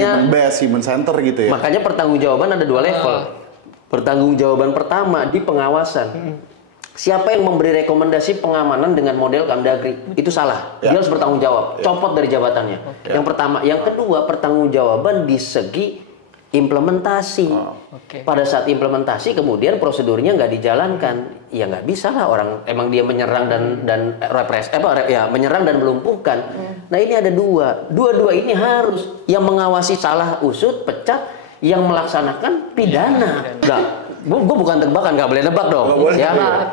human base, human center gitu ya. Makanya pertanggungjawaban ada 2 level. Pertanggungjawaban pertama di pengawasan. Siapa yang memberi rekomendasi pengamanan dengan model Kamdagri itu salah. Dia harus bertanggung jawab, copot dari jabatannya. Yang pertama, yang kedua pertanggungjawaban di segi implementasi. Pada saat implementasi kemudian prosedurnya nggak dijalankan, ya nggak bisa lah orang emang dia menyerang dan menyerang dan melumpuhkan. Nah ini ada dua ini harus yang mengawasi salah usut pecat, yang melaksanakan pidana. Gue bukan tebakan, nggak boleh nebak dong.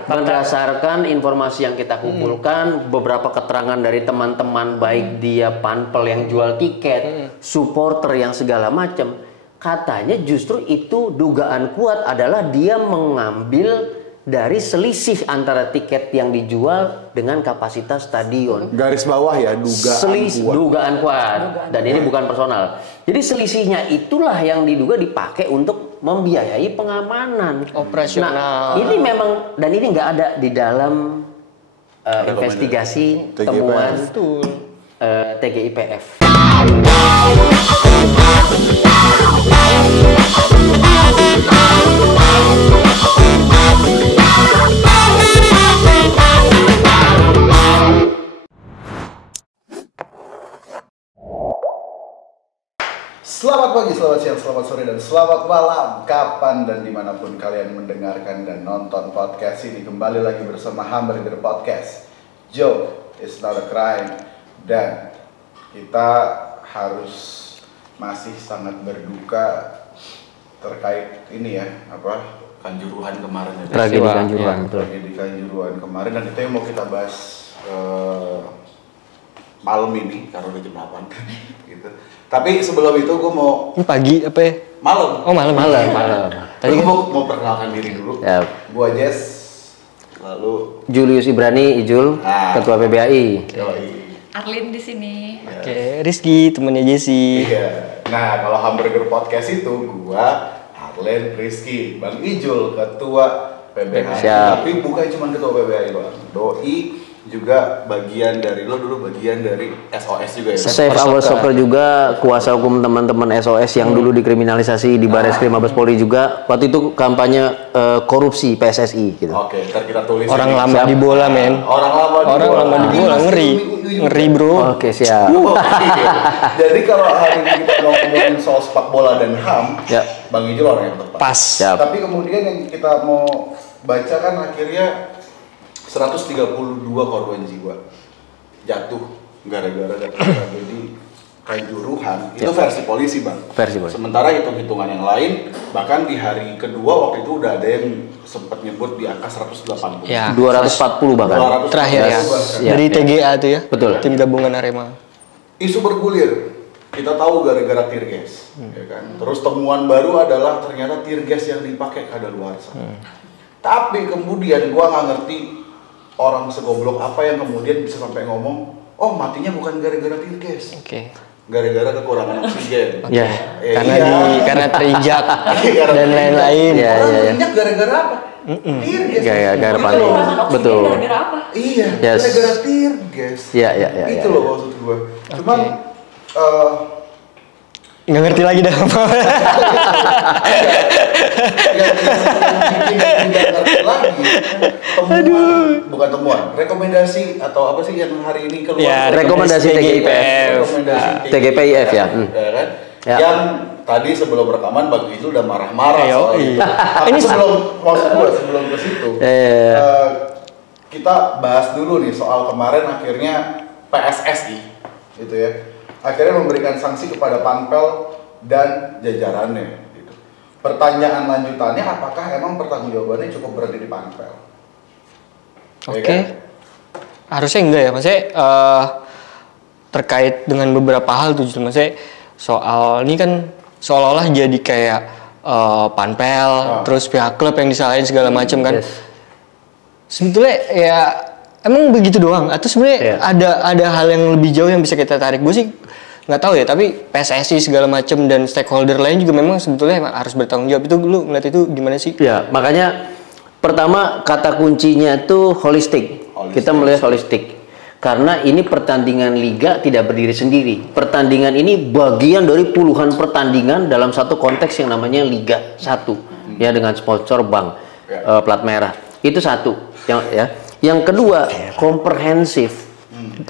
Berdasarkan informasi yang kita kumpulkan, beberapa keterangan dari teman-teman, baik dia panpel yang jual tiket, supporter yang segala macam, katanya justru itu dugaan kuat adalah dia mengambil dari selisih antara tiket yang dijual dengan kapasitas stadion. Garis bawah ya, dugaan kuat. Dan ini bukan personal. Jadi selisihnya itulah yang diduga dipakai untuk membiayai pengamanan operasional. Nah, ini memang, dan ini nggak ada di dalam investigasi temuan TGIPF. Selamat pagi, selamat siang, selamat sore, dan selamat malam. Kapan dan dimanapun kalian mendengarkan dan nonton podcast ini, kembali lagi bersama Hamburger Podcast. Joke is not a crime. Dan kita harus masih sangat berduka terkait ini ya, Kanjuruhan kemarin ya. Tragedi Kanjuruhan, betul. Tragedi Kanjuruhan kemarin, dan itu yang mau kita bahas malam ini karena udah jam 8 gitu. Tapi sebelum itu gue mau pagi apa ya? Malam. Oh, malam. Tadi mau perkenalkan diri dulu. Gua Jess, lalu Julius Ibrani Ijul, Ketua PBAI. Arlin di sini. Oke, Rizky temannya Jesse. Iya. Nah, kalau Hamburger Podcast itu gua Arlen, Rizky, Bang Ijul, Ketua PBAI. Tapi bukan cuma Ketua PBAI, Bang. Doi juga bagian dari bagian dari SOS juga ya. Save Our Soccer juga, kuasa hukum teman-teman SOS yang dulu dikriminalisasi di Barreskrim Mabes Polri juga. Waktu itu kampanye korupsi PSSI gitu. Oke, ntar kita tulis. Orang lama di bola, men. Orang lama di bola ngeri, bro. Oke, siap. Jadi kalau hari ini kita ngomongin soal sepak bola dan HAM, Bang Ijul orang yang tepat. Pas. Tapi kemudian yang kita mau baca kan akhirnya 132 korban jiwa jatuh gara-gara tragedi Kanjuruhan. Itu versi polisi, Bang. Versi polisi. Sementara hitung-hitungan yang lain, bahkan di hari kedua waktu itu udah ada yang sempat nyebut di angka 180. Ya, 240 bahkan. Terakhir ya. Dari TGA tuh ya. Betul. Tim gabungan Arema. Isu bergulir. Kita tahu gara-gara tear gas, ya kan. Terus temuan baru adalah ternyata tear gas yang dipakai kadaluarsa. Tapi kemudian gua nggak ngerti orang segoblok apa yang kemudian bisa sampai ngomong, oh matinya bukan gara-gara tear gas. Oke. Gara-gara kekurangan oksigen. Karena terinjak dan lain-lain. Terinjak gara-gara apa? Tear gas. Gara-gara panik. Betul. Gara-gara apa? Iya, gara-gara tear gas. Iya. Itu loh maksud gue. Cuman nggak ngerti lagi dah apa. Bukan temuan, rekomendasi atau apa sih yang hari ini keluar? Ya, rekomendasi TGIPF. TGIPF ya. Kan? Yang tadi sebelum rekaman Bang Ijul udah marah-marah soal itu. Tapi sebelum ke situ, kita bahas dulu nih soal kemarin akhirnya PSSI gitu ya. Akhirnya memberikan sanksi kepada panpel dan jajarannya gitu. Pertanyaan lanjutannya, apakah emang pertanggungjawabannya cukup berada di panpel? Oke. Harusnya enggak ya, maksudnya terkait dengan beberapa hal tuh, maksudnya soal ini kan seolah-olah jadi kayak panpel, terus pihak klub yang disalahin segala macam kan. Sebetulnya ya emang begitu doang, atau sebenarnya ada hal yang lebih jauh yang bisa kita tarik? Gue sih nggak tahu ya, tapi PSSI segala macam dan stakeholder lain juga memang sebetulnya harus bertanggung jawab. Itu lu ngeliat itu gimana sih? Ya, makanya pertama kata kuncinya itu holistik. Kita melihat holistik. Karena ini pertandingan liga tidak berdiri sendiri. Pertandingan ini bagian dari puluhan pertandingan dalam satu konteks yang namanya Liga 1 ya, dengan sponsor bank plat merah. Itu satu. Yang kedua, komprehensif.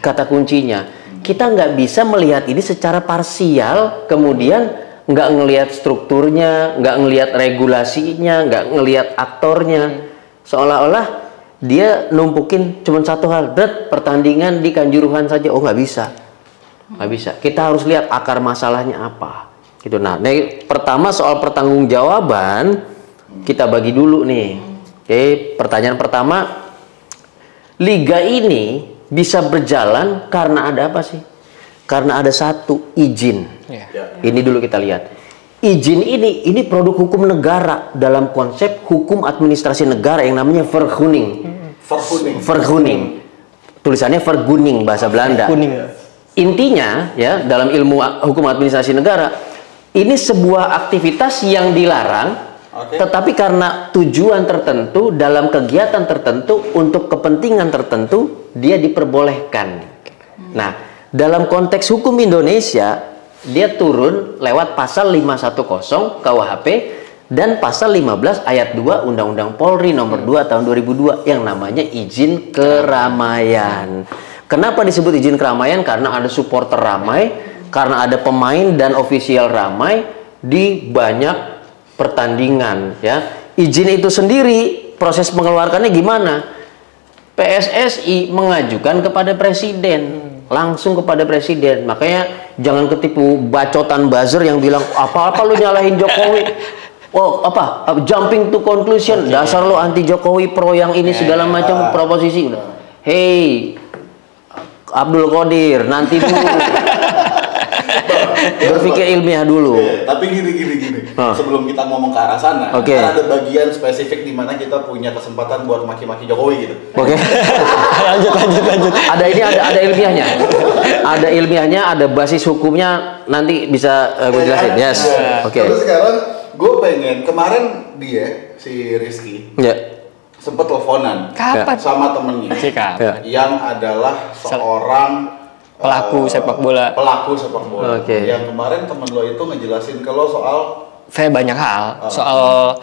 Kata kuncinya. Kita nggak bisa melihat ini secara parsial, kemudian nggak ngelihat strukturnya, nggak ngelihat regulasinya, nggak ngelihat aktornya. Seolah-olah dia numpukin cuma satu hal, pertandingan di Kanjuruhan saja. Oh, nggak bisa. Kita harus lihat akar masalahnya apa. Gitu. Nah, pertama soal pertanggungjawaban kita bagi dulu nih. Oke, pertanyaan pertama, liga ini bisa berjalan karena ada apa sih? Karena ada satu, izin. Ini dulu kita lihat. Izin ini produk hukum negara dalam konsep hukum administrasi negara yang namanya vergunning. Vergunning. Tulisannya vergunning bahasa Belanda. Intinya ya, dalam ilmu hukum administrasi negara, ini sebuah aktivitas yang dilarang, tetapi karena tujuan tertentu dalam kegiatan tertentu untuk kepentingan tertentu dia diperbolehkan. Nah, dalam konteks hukum Indonesia dia turun lewat pasal 510 KUHP dan pasal 15 ayat 2 Undang-Undang Polri nomor 2 tahun 2002 yang namanya izin keramaian. Kenapa disebut izin keramaian? Karena ada supporter ramai, karena ada pemain dan ofisial ramai di banyak pertandingan ya. Izin itu sendiri proses mengeluarkannya gimana? PSSI mengajukan kepada presiden, langsung kepada presiden. Makanya jangan ketipu bacotan buzzer yang bilang apa-apa lu nyalahin Jokowi. Oh, jumping to conclusion, dasar lu anti Jokowi, pro yang ini segala macam proposisi. Hey, Abdul Qadir, nanti dulu. Berpikir ilmiah dulu. Tapi gini. Sebelum kita ngomong ke arah sana, kan ada bagian spesifik di mana kita punya kesempatan buat maki-maki Jokowi gitu. Lanjut. Ada ilmiahnya. Ada ilmiahnya, ada basis hukumnya, nanti bisa gue jelasin. Yes. Terus sekarang gue pengen, kemarin dia si Rizky sempat teleponan sama temennya yang adalah seorang pelaku sepak bola. Yang kemarin temen lo itu ngejelasin ke lo soal banyak hal soal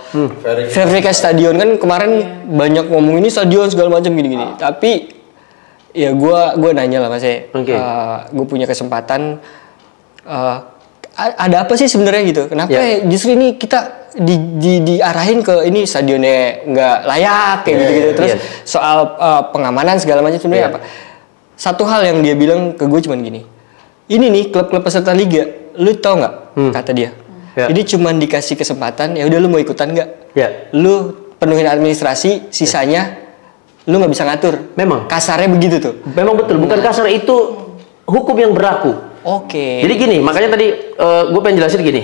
verifikasi stadion. Kan kemarin banyak ngomong ini stadion segala macam gini-gini. Tapi ya gue nanya lah Mas. Gue punya kesempatan ada apa sih sebenarnya gitu? Kenapa justru ini kita diarahin ke ini stadionnya nggak layak kayak gitu-gitu. Terus soal pengamanan segala macam sebenarnya apa? Satu hal yang dia bilang ke gue cuman gini, ini nih klub-klub peserta liga, lu tau nggak? Kata dia, ini cuman dikasih kesempatan, ya udah lu mau ikutan nggak? Lu penuhin administrasi, sisanya lu nggak bisa ngatur. Memang kasarnya begitu tuh. Memang betul, bukan kasar, itu hukum yang berlaku. Jadi gini, makanya tadi gue pengen jelasin gini,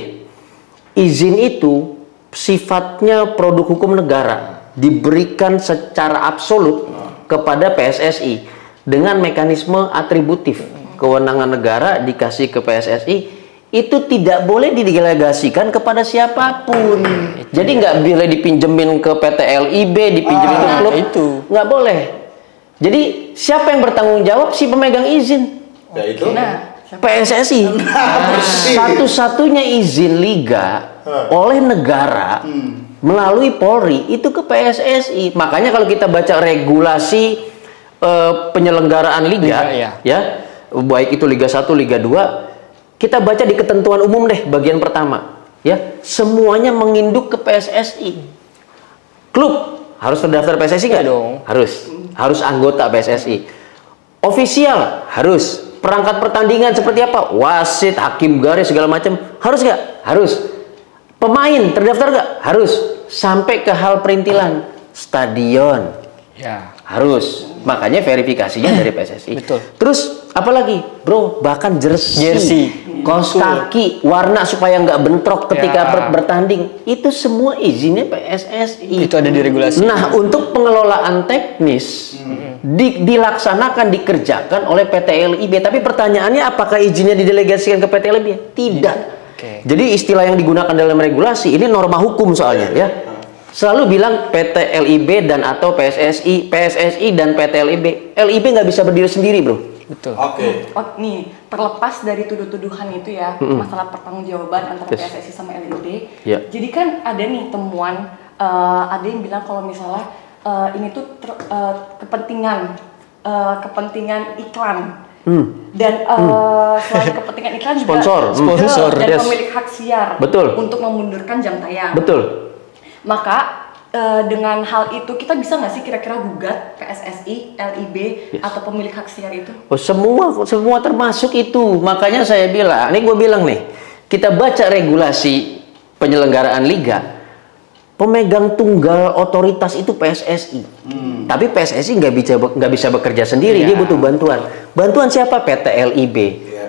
izin itu sifatnya produk hukum negara, diberikan secara absolut kepada PSSI. Dengan mekanisme atributif, kewenangan negara dikasih ke PSSI, itu tidak boleh didelegasikan kepada siapapun. Jadi nggak boleh dipinjemin ke PT LIB, dipinjemin ke klub, nggak boleh. Jadi siapa yang bertanggung jawab? Si pemegang izin. Ya itu. PSSI. Satu-satunya izin liga oleh negara melalui Polri itu ke PSSI. Makanya kalau kita baca regulasi penyelenggaraan liga, ya, baik itu Liga 1, Liga 2, kita baca di ketentuan umum deh bagian pertama, ya, semuanya menginduk ke PSSI. Klub harus terdaftar PSSI nggak? Dong. Harus anggota PSSI. Ofisial harus. Perangkat pertandingan seperti apa? Wasit, hakim garis segala macam harus nggak? Harus. Pemain terdaftar nggak? Harus. Sampai ke hal perintilan, stadion. Harus. Makanya verifikasinya dari PSSI. Betul. Terus apalagi, bro? Bahkan jersey, kaos kaki, warna supaya nggak bentrok ketika bertanding. Itu semua izinnya PSSI. Itu ada di regulasi. Nah, untuk pengelolaan teknis dilaksanakan, dikerjakan oleh PT LIB. Tapi pertanyaannya, apakah izinnya didelegasikan ke PT LIB? Tidak. Jadi istilah yang digunakan dalam regulasi ini norma hukum soalnya, ya. selalu bilang PT LIB dan atau PSSI, PSSI dan PT LIB. LIB nggak bisa berdiri sendiri, bro. Betul. Oke. Oh, nih, terlepas dari tuduh-tuduhan itu ya, masalah pertanggungjawaban antara Yes. PSSI sama LIB. Ya. Jadi kan ada nih temuan, ada yang bilang kalau misalnya ini tuh kepentingan iklan. Dan selain kepentingan iklan juga Sponsor, dan yes. pemilik hak siar Betul. untuk memundurkan jam tayang. Betul. Maka dengan hal itu kita bisa nggak sih kira-kira gugat PSSI, LIB atau pemilik hak siar itu? Oh, semua termasuk itu. Makanya saya bilang, ini gue bilang nih, kita baca regulasi penyelenggaraan liga, pemegang tunggal otoritas itu PSSI. Tapi PSSI nggak bisa bekerja sendiri, dia butuh bantuan. Bantuan siapa? PT LIB.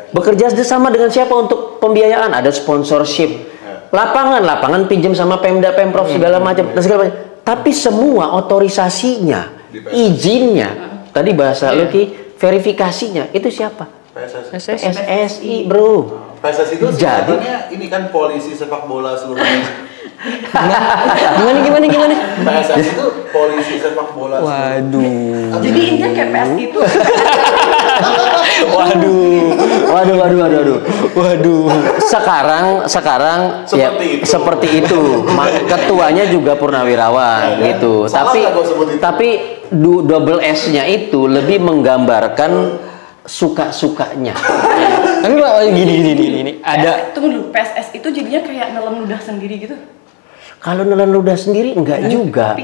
Bekerja sama dengan siapa untuk pembiayaan? Ada sponsorship. Lapangan pinjam sama Pemda, Pemprov segala macam dan segala macam. Tapi semua otorisasinya, izinnya, tadi bahasa lu Ki, verifikasinya itu siapa? PSSI, bro. PSSI itu Jadi- sebenarnya ini kan polisi sepak bola seluruh Indonesia. Gimana? PSSI itu polisi sepak bola. Waduh. Jadi intinya kayak PSI itu Waduh. Sekarang seperti itu. Ketuanya juga purnawirawan gitu. Salah nggak gua sebut itu? Tapi double S-nya itu lebih menggambarkan suka-sukanya. Tapi gini. Ada tunggu dulu, PSS itu jadinya kayak nelen ludah sendiri gitu. Kalau nelen ludah sendiri enggak juga.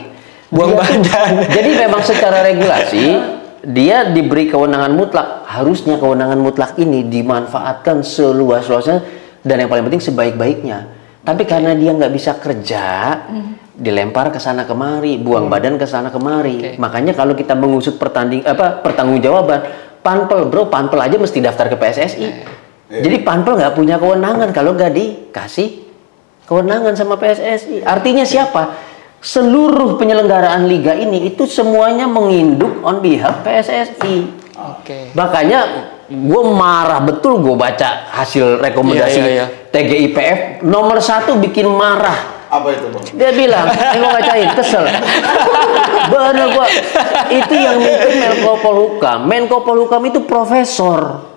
buang Dia tuh- badan. Jadi memang secara regulasi dia diberi kewenangan mutlak. Harusnya kewenangan mutlak ini dimanfaatkan seluas-luasnya dan yang paling penting sebaik-baiknya. Tapi karena dia nggak bisa kerja, dilempar ke sana kemari, buang badan ke sana kemari. Makanya kalau kita mengusut pertanggungjawaban, Panpel aja mesti daftar ke PSSI. Jadi Panpel nggak punya kewenangan kalau nggak dikasih kewenangan sama PSSI. Artinya siapa? Seluruh penyelenggaraan liga ini itu semuanya menginduk on behalf PSSI. Oke. Makanya gue marah betul gue baca hasil rekomendasi Iya. TGIPF nomor 1 bikin marah. Apa itu, Bang? Dia bilang, gue bacain, kesel. Bener gua. Itu yang mimpin Menko Polhukam. Menko Polhukam itu profesor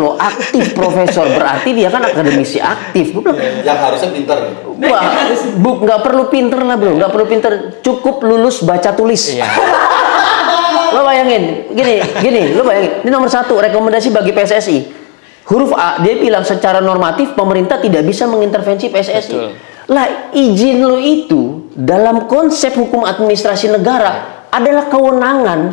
loh, aktif profesor. Berarti dia kan akademisi aktif. Gue bilang, Yang harusnya pintar. wah, nggak perlu pinter lah bro, nggak perlu pinter, cukup lulus baca tulis. Iya. Lo bayangin, gini, lo bayangin, ini nomor 1 rekomendasi bagi PSSI. Huruf A, dia bilang secara normatif pemerintah tidak bisa mengintervensi PSSI. Betul. Lah, izin lo itu dalam konsep hukum administrasi negara adalah kewenangan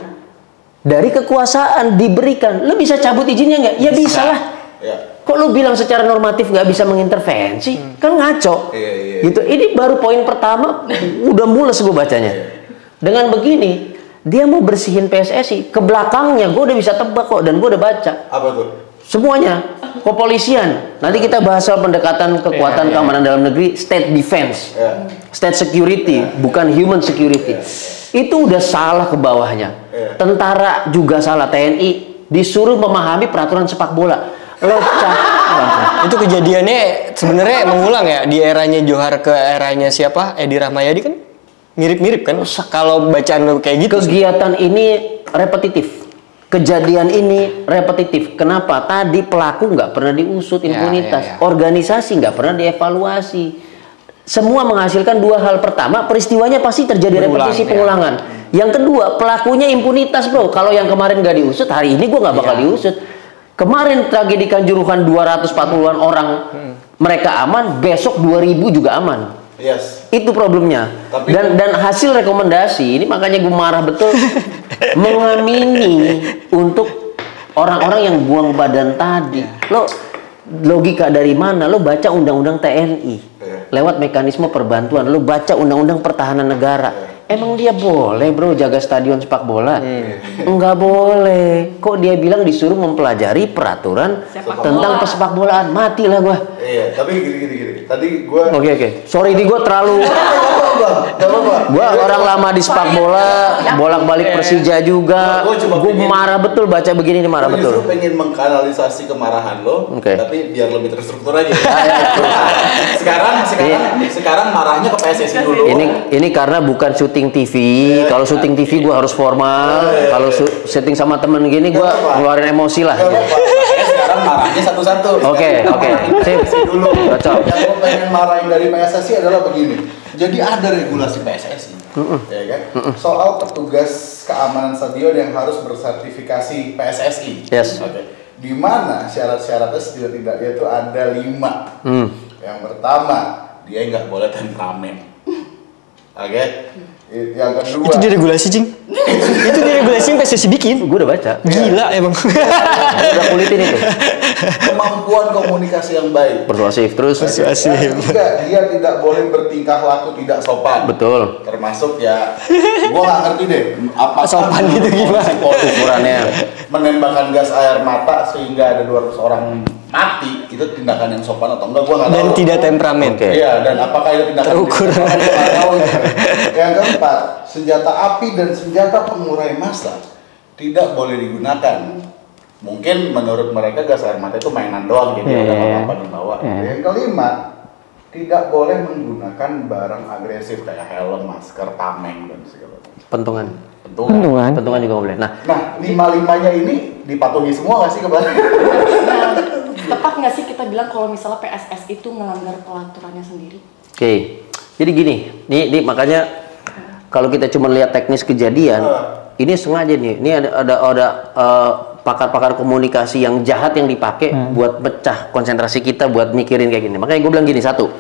dari kekuasaan diberikan. Lo bisa cabut izinnya nggak? Ya bisa lah. Ya. Kok lu bilang secara normatif nggak bisa mengintervensi? Kan ngaco. Iya. Gitu. Ini baru poin pertama, udah mules gue bacanya. Dengan begini, dia mau bersihin PSSI. Ke belakangnya gue udah bisa tebak kok, dan gue udah baca. Apa tuh? Semuanya. Kepolisian. Nanti kita bahas soal pendekatan kekuatan keamanan dalam negeri, state defense. Ya. State security, bukan human security. Itu udah salah ke bawahnya. Tentara juga salah, TNI disuruh memahami peraturan sepak bola. Locak. Itu kejadiannya sebenarnya mengulang ya di eranya Johar ke eranya siapa? Edi Rahmayadi kan mirip-mirip kan? Kalau bacaan lu kayak gitu. Kegiatan ini repetitif. Kejadian ini repetitif. Kenapa? Tadi pelaku nggak pernah diusut impunitas. Ya. Organisasi nggak pernah dievaluasi. Semua menghasilkan 2 hal. Pertama, peristiwanya pasti terjadi repetisi pengulangan. Yang kedua, pelakunya impunitas bro. Kalau yang kemarin nggak diusut, hari ini gue nggak bakal diusut. Kemarin tragedi Kanjuruhan 240-an orang mereka aman, besok 2000 juga aman. Yes. Itu problemnya. Tapi- Dan hasil rekomendasi ini makanya gue marah betul mengamini untuk orang-orang yang buang badan tadi. Lo logika dari mana? Lo baca undang-undang TNI lewat mekanisme perbantuan. Lo baca undang-undang pertahanan negara. Emang dia boleh bro jaga stadion sepak bola? Enggak boleh. Kok dia bilang disuruh mempelajari peraturan tentang pesepak bolaan? Matilah gua. Iya, tapi gini. Tadi gua Oke. Sorry di gua terlalu. Gak apa-apa. Gua orang lama di sepak bola, bolak-balik Persija juga. Gua marah betul baca begini nih, marah Gua betul. justru pengen mengkanalisasi kemarahan lo, Oke. tapi biar lebih terstruktur aja. Sekarang marahnya ke PSSI dulu. Ini karena bukan syuting TV. Kalau syuting TV gua harus formal. Kalau syuting sama temen gini gua ngeluarin emosi lah. Gak apa-apa. Makanya sekarang marahnya satu-satu. Oke. Sip. Dulu. Cocok. Yang gue pengen marahin dari PSSI adalah begini. Jadi ada regulasi PSSI, ya kan? Soal petugas keamanan stadion yang harus bersertifikasi PSSI. Yes. Oke. Di mana syarat-syaratnya setidaknya itu ada 5. Yang pertama, dia nggak boleh temperamen. Oke. Yang kedua. Itu diregulasi, Cing. Itu diregulasi yang PSSI bikin. Gue udah baca. Gila emang. Udah kulitin itu. Kemampuan komunikasi yang baik. Persuasif terus. Yang ketiga, dia tidak boleh bertingkah laku tidak sopan. Betul. Termasuk ya, gua nggak ngerti deh apa Sopan itu gimana? Ukurannya. Menembakkan gas air mata sehingga ada 200 orang mati, itu tindakan yang sopan atau enggak? Gua nggak tahu. Dan tidak temperamen. Oke. Iya, dan apakah itu tindakan Terukur. yang sopan? Gua nggak tahu. Yang keempat, senjata api dan senjata pengurai massa tidak boleh digunakan. Mungkin menurut mereka gas air mata itu mainan doang, jadi ada apa-apa dibawa. Yang kelima, tidak boleh menggunakan barang agresif kayak helm, masker, tameng dan segala macam. Pentungan juga nggak boleh. Nah, 5-5-nya ini dipatuhi semua nggak sih kemarin? Nah, tepat nggak sih kita bilang kalau misalnya PSSI itu melanggar peraturannya sendiri? oke. Jadi gini, ini makanya kalau kita cuma lihat teknis kejadian, ini sengaja nih. Ini ada pakar-pakar komunikasi yang jahat yang dipakai buat pecah konsentrasi kita buat mikirin kayak gini. Makanya gue bilang gini, satu,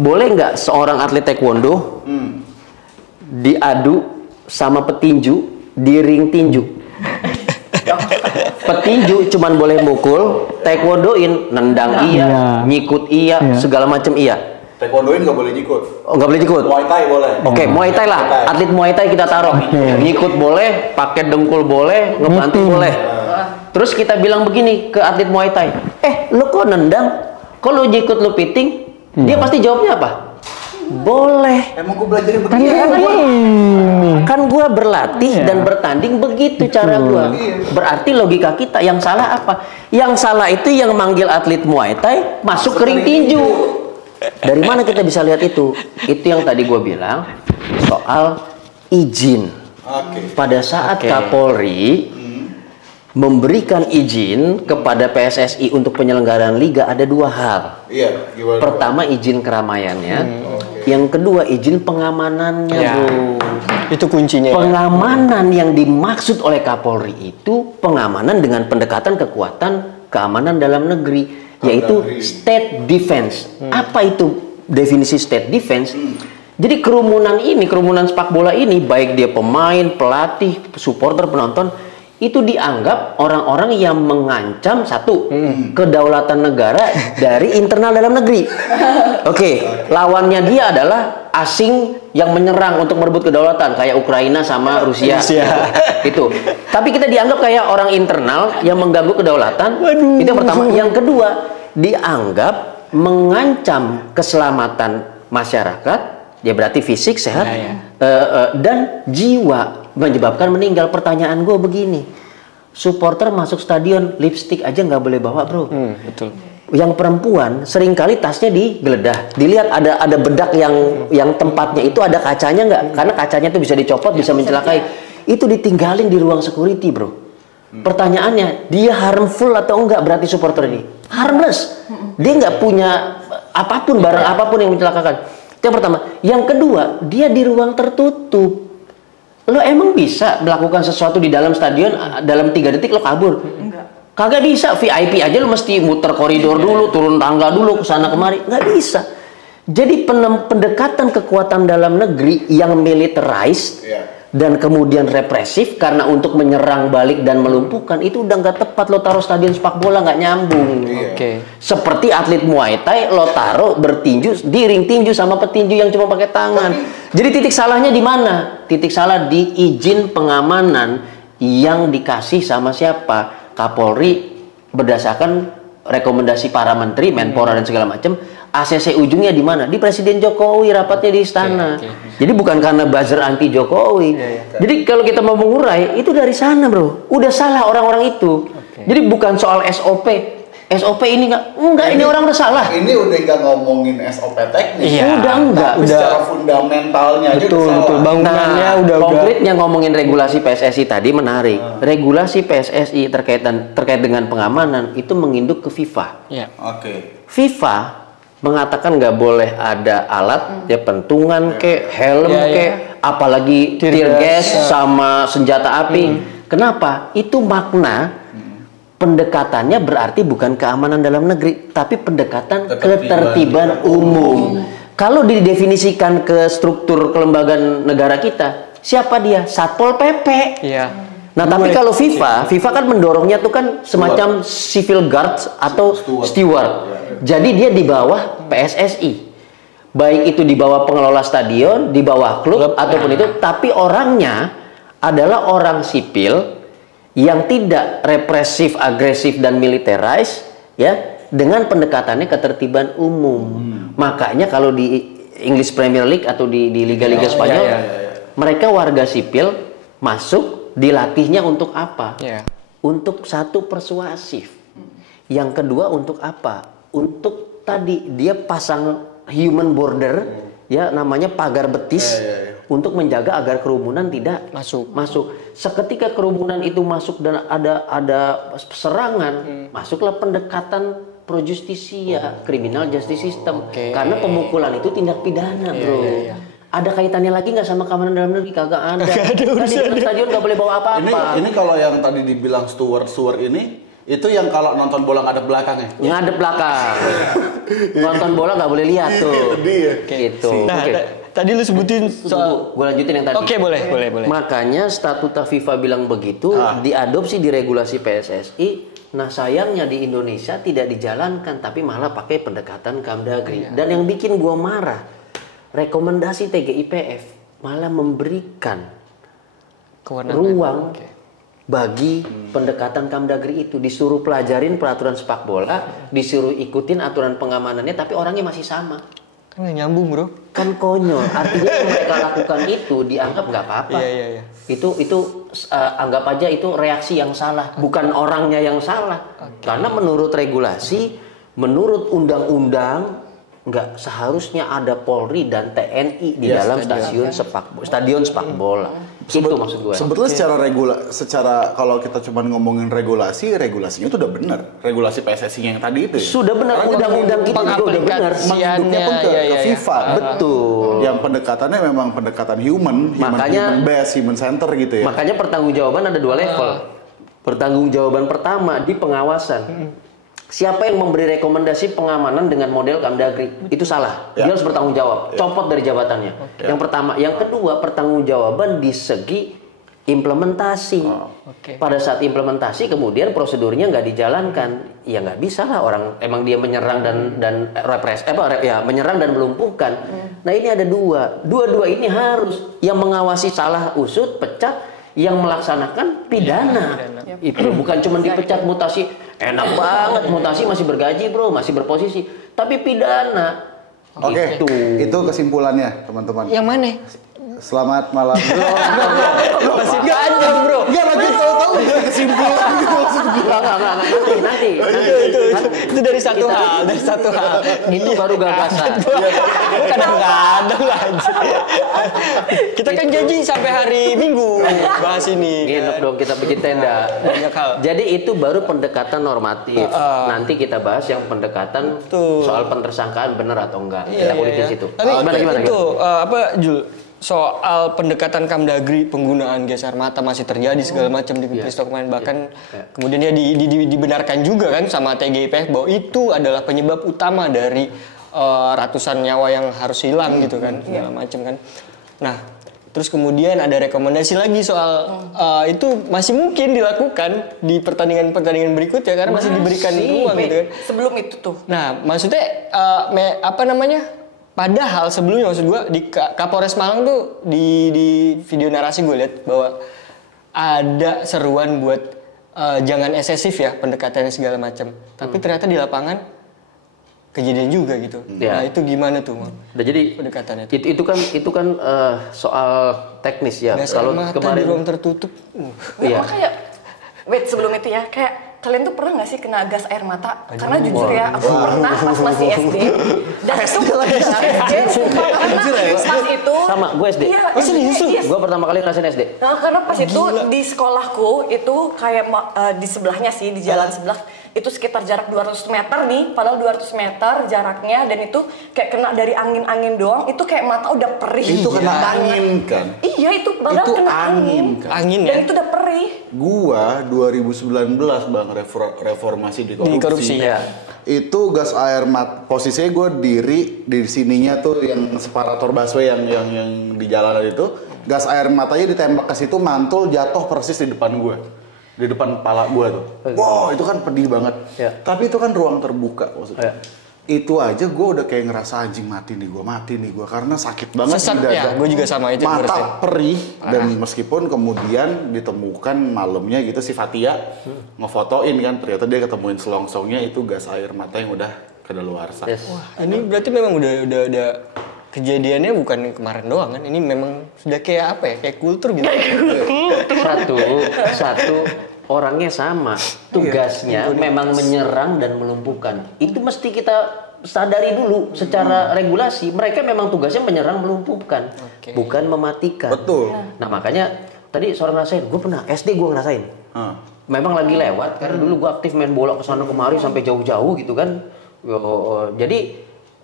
boleh nggak seorang atlet taekwondo diadu sama petinju di ring tinju? Petinju cuman boleh mukul, taekwondoin nendang iya, nyikut iya, segala macam iya. Taekwondoin nggak boleh nyikut. Oh, nggak boleh nyikut. Muay Thai boleh. Oke, Muay Thai lah. Atlet Muay Thai kita taruh. Nyikut boleh, pakai dengkul boleh, ngebanting boleh. Terus kita bilang begini ke atlet Muay Thai, lu kok nendang? Kok lu nyikut lu piting? Dia pasti jawabnya apa? Boleh. Emang gue belajarin begini. Kan gua berlatih dan bertanding begitu cara gua. Berarti logika kita yang salah apa? Yang salah itu yang manggil atlet Muay Thai masuk ke ring tinju. Dari mana kita bisa lihat itu? Itu yang tadi gue bilang soal izin. Pada saat Kapolri memberikan izin kepada PSSI untuk penyelenggaraan liga ada 2 hal. Iya, gimana? Pertama izin keramaiannya, yang kedua izin pengamanannya, bro. Itu kuncinya. Pengamanan yang dimaksud oleh Kapolri itu pengamanan dengan pendekatan kekuatan keamanan dalam negeri. Yaitu state defense. Apa itu definisi state defense? Jadi kerumunan sepak bola ini, baik dia pemain, pelatih, supporter, penonton, itu dianggap orang-orang yang mengancam satu kedaulatan negara dari internal dalam negeri. Oke, lawannya dia adalah asing yang menyerang untuk merebut kedaulatan kayak Ukraina sama Rusia. Itu. Tapi kita dianggap kayak orang internal yang mengganggu kedaulatan. Itu yang pertama. Yang kedua, dianggap mengancam keselamatan masyarakat. Ya berarti fisik sehat dan jiwa, menyebabkan meninggal. Pertanyaan gue begini, supporter masuk stadion lipstick aja nggak boleh bawa, bro. Betul. Yang perempuan seringkali tasnya digeledah, dilihat ada bedak yang tempatnya itu ada kacanya nggak? Karena kacanya itu bisa dicopot, bisa mencelakai. Itu ditinggalin di ruang security, bro. Pertanyaannya, dia harmful atau enggak berarti supporter ini? Harmless. Dia nggak punya apapun, barang apapun yang mencelakakan. Itu yang pertama. Yang kedua, dia di ruang tertutup. Lo emang bisa melakukan sesuatu di dalam stadion dalam 3 detik lo kabur? Enggak. Kagak bisa. VIP aja lo mesti muter koridor dulu, turun tangga dulu, ke sana kemari. Nggak bisa. Jadi pendekatan kekuatan dalam negeri yang militerized dan kemudian represif karena untuk menyerang balik dan melumpuhkan, itu udah nggak tepat. Lo taruh stadion sepak bola nggak nyambung. Oke. Seperti atlet Muay Thai lo taruh bertinju di ring tinju sama petinju yang cuma pakai tangan. Jadi titik salahnya di mana? Titik salah di izin pengamanan yang dikasih sama siapa? Kapolri berdasarkan rekomendasi para menteri, Menpora dan segala macam. ACC ujungnya di mana? Di Presiden Jokowi, rapatnya di istana. Jadi bukan karena buzzer anti Jokowi. Jadi kalau kita mau mengurai, itu dari sana, bro. Udah salah orang-orang itu. Jadi bukan soal SOP. SOP ini enggak, ini orang udah salah. Ini udah nggak ngomongin SOP teknis. Udah enggak. Tapi secara fundamentalnya aja Betul, udah salah. bangunannya udah konkretnya ngomongin regulasi PSSI tadi menarik. Regulasi PSSI terkait dengan pengamanan itu menginduk ke FIFA. Iya. Oke. FIFA mengatakan nggak boleh ada alat ya pentungan helm apalagi tear gas sama senjata api. Kenapa? Itu makna pendekatannya berarti bukan keamanan dalam negeri, tapi pendekatan ketertiban umum. Kalau didefinisikan ke struktur kelembagaan negara kita, siapa dia? Satpol PP. Iya. Nah, tapi kalau FIFA kan mendorongnya tuh kan semacam civil guards atau steward. Jadi dia di bawah PSSI. Baik itu di bawah pengelola stadion, di bawah klub ataupun itu, tapi orangnya adalah orang sipil yang tidak represif, agresif dan militerized ya, dengan pendekatannya ketertiban umum. Makanya kalau di English Premier League atau di liga-liga Spanyol, mereka warga sipil masuk, dilatihnya untuk apa? Untuk satu persuasif. Yang kedua untuk apa? Untuk tadi dia pasang human border ya, namanya pagar betis untuk menjaga agar kerumunan tidak masuk. Seketika kerumunan itu masuk dan ada serangan, masuklah pendekatan pro justisia, criminal justice system. Karena pemukulan itu tindak pidana, bro. Ada kaitannya lagi nggak sama keamanan dalam negeri? Kagak ada. Tadi di stadion nggak boleh bawa apa-apa. Ini kalau yang tadi dibilang steward ini, itu yang kalau nonton bola ngadep belakangnya. Ngadep belakang. Nonton bola nggak boleh lihat tuh. Gitu. Nah, tadi lu sebutin soal. Gue lanjutin yang tadi. Oke, boleh. Makanya statuta FIFA bilang begitu, diadopsi di regulasi PSSI. Nah, sayangnya di Indonesia tidak dijalankan, tapi malah pakai pendekatan Kamdagri. Dan yang bikin gua marah, rekomendasi TGIPF malah memberikan ruang bagi pendekatan Kamdagri itu. Disuruh pelajarin peraturan sepak bola, disuruh ikutin aturan pengamanannya, tapi orangnya masih sama. Kan nggak nyambung, bro. Kan konyol. Artinya yang mereka lakukan itu dianggap nggak apa-apa. Itu anggap aja itu reaksi yang salah, bukan orangnya yang salah. Karena menurut regulasi, menurut undang-undang, nggak seharusnya ada Polri dan TNI di dalam stadion sepak bola. Itu maksud gue. Sebetulnya secara kalau kita cuma ngomongin regulasinya itu udah benar. Regulasi PSSI yang tadi itu. Sudah benar, undang-undang kita juga udah benar. Menginduknya pun ke FIFA. Betul. Yang pendekatannya memang pendekatan human base, human center gitu ya. Makanya pertanggungjawaban ada dua level. Pertanggungjawaban pertama di pengawasan. Siapa yang memberi rekomendasi pengamanan dengan model Kamdagri itu salah. Dia harus bertanggung jawab, copot dari jabatannya. Yang pertama, yang kedua pertanggungjawaban di segi implementasi. Pada saat implementasi kemudian prosedurnya nggak dijalankan, ya nggak bisa lah, orang emang dia menyerang dan menyerang dan melumpuhkan. Nah ini ada dua ini harus yang mengawasi salah usut pecat, yang melaksanakan pidana. Itu bukan cuma dipecat mutasi. Enak banget, mutasi masih bergaji, bro, masih berposisi, tapi pidana. Oke, itu kesimpulannya, teman-teman. Yang mana? Selamat malam. Masih panjang, bro. Enggak lagi tahu-tahu kesimpulan gitu maksud gue. Nanti. Itu dari satu hal. Itu baru gagasan. Kadang-kadang lanjut. Kita kan janji sampai hari Minggu bahas ini. Nginep dong, kita bikin tenda. Banyak hal. Jadi itu baru pendekatan normatif. Nanti kita bahas yang pendekatan soal pentersangkaan benar atau enggak. Kita kulik di situ. Tapi gimana? Itu Jul? Soal pendekatan Kamdagri, penggunaan gas air mata masih terjadi segala macam di peristiwa kemarin, bahkan kemudian ya dibenarkan juga kan sama TGIPF bahwa itu adalah penyebab utama dari ratusan nyawa yang harus hilang gitu kan, segala macam kan. Nah, Terus kemudian ada rekomendasi lagi soal itu masih mungkin dilakukan di pertandingan berikutnya karena masih diberikan ruang gitu kan. Sebelum itu tuh. Nah, maksudnya padahal sebelumnya maksud gue di Kapolres Malang tuh di video narasi gue lihat bahwa ada seruan buat jangan eksesif ya pendekatannya segala macam. Tapi ternyata di lapangan kejadian juga gitu. Nah itu gimana tuh, Mang? Nah, jadi pendekatannya itu kan soal teknis ya. Kalau kemarin di ruang tertutup. Iya. Makanya sebelum itu ya kayak kalian tuh pernah nggak sih kena gas air mata? Karena jujur ya, aku pernah pas masih SD. Dan itu pas itu sama gue SD. Iya, serius? Gue pertama kali ngerasain SD. Nah, karena pas itu di sekolahku itu kayak di sebelahnya sih, di jalan sebelah itu sekitar jarak 200 meter nih, padahal 200 meter jaraknya dan itu kayak kena dari angin-angin doang, itu kayak mata udah perih. Itu kena angin kan? Iya, itu padahal kena angin. Kan? Angin dan ya? itu udah perih. Gua 2019 Bang reformasi di korupsi. Ya. Itu gas air mata, posisinya gue diri di sininya tuh yang separator busway yang di jalanan itu, gas air matanya ditembak ke situ, mantul jatuh persis di depan gue. Di depan kepala gue tuh. Wow, itu kan pedih banget. Ya. Tapi itu kan ruang terbuka maksudnya. Ya. Itu aja gue udah kayak ngerasa anjing mati nih gue karena sakit banget Sesat di dada. ya, gue juga sama itu. Mata perih dan meskipun kemudian ditemukan malamnya gitu si Fatia ngefotoin kan ternyata dia ketemuin selongsongnya itu gas air mata yang udah kadaluarsa. Yes. Wah, ini berarti memang udah kejadiannya bukan kemarin doang kan? Ini memang sudah kayak apa ya? Kayak kultur gitu. Satu orangnya sama, tugasnya memang menyerang dan melumpuhkan. Itu mesti kita sadari dulu secara regulasi. Mereka memang tugasnya menyerang, melumpuhkan, bukan mematikan. Betul. Nah makanya tadi seorang ngerasain, gue pernah SD gue ngerasain. Memang lagi lewat karena dulu gue aktif main bola kesana kemari sampai jauh-jauh gitu kan. Jadi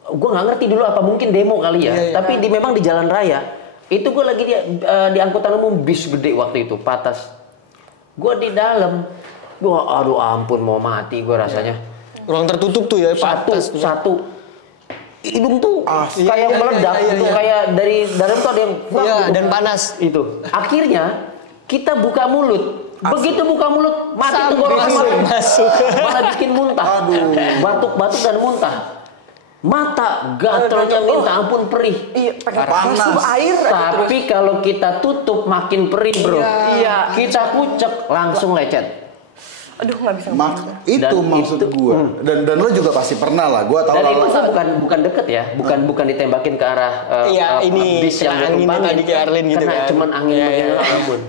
gue nggak ngerti dulu apa mungkin demo kali ya. Tapi memang di jalan raya itu gue lagi di angkutan umum bis gede waktu itu patas. Gue di dalam, aduh ampun mau mati gue rasanya. Ruang tertutup tuh ya, Satu. Hidung tuh kayak meledak, kayak dari dalam tuh ada yang dan panas. Itu. Akhirnya kita buka mulut. Begitu buka mulut, mati tenggorokan masuk. Malah bikin muntah. Batuk-batuk dan muntah. Mata gatalnya minta ampun perih. Iya, panas air. Tapi kalau kita tutup makin perih, Bro. Iya. Kita kucek langsung lecet. Aduh, nggak bisa. Itu maksud gue. Dan lo juga pasti pernah lah. Gue tahu. Dan itu bukan deket ya, bukan ditembakin ke arah ini bis yang angin tadi ke Arlin gitu kan. Karena cuman angin begini ampun.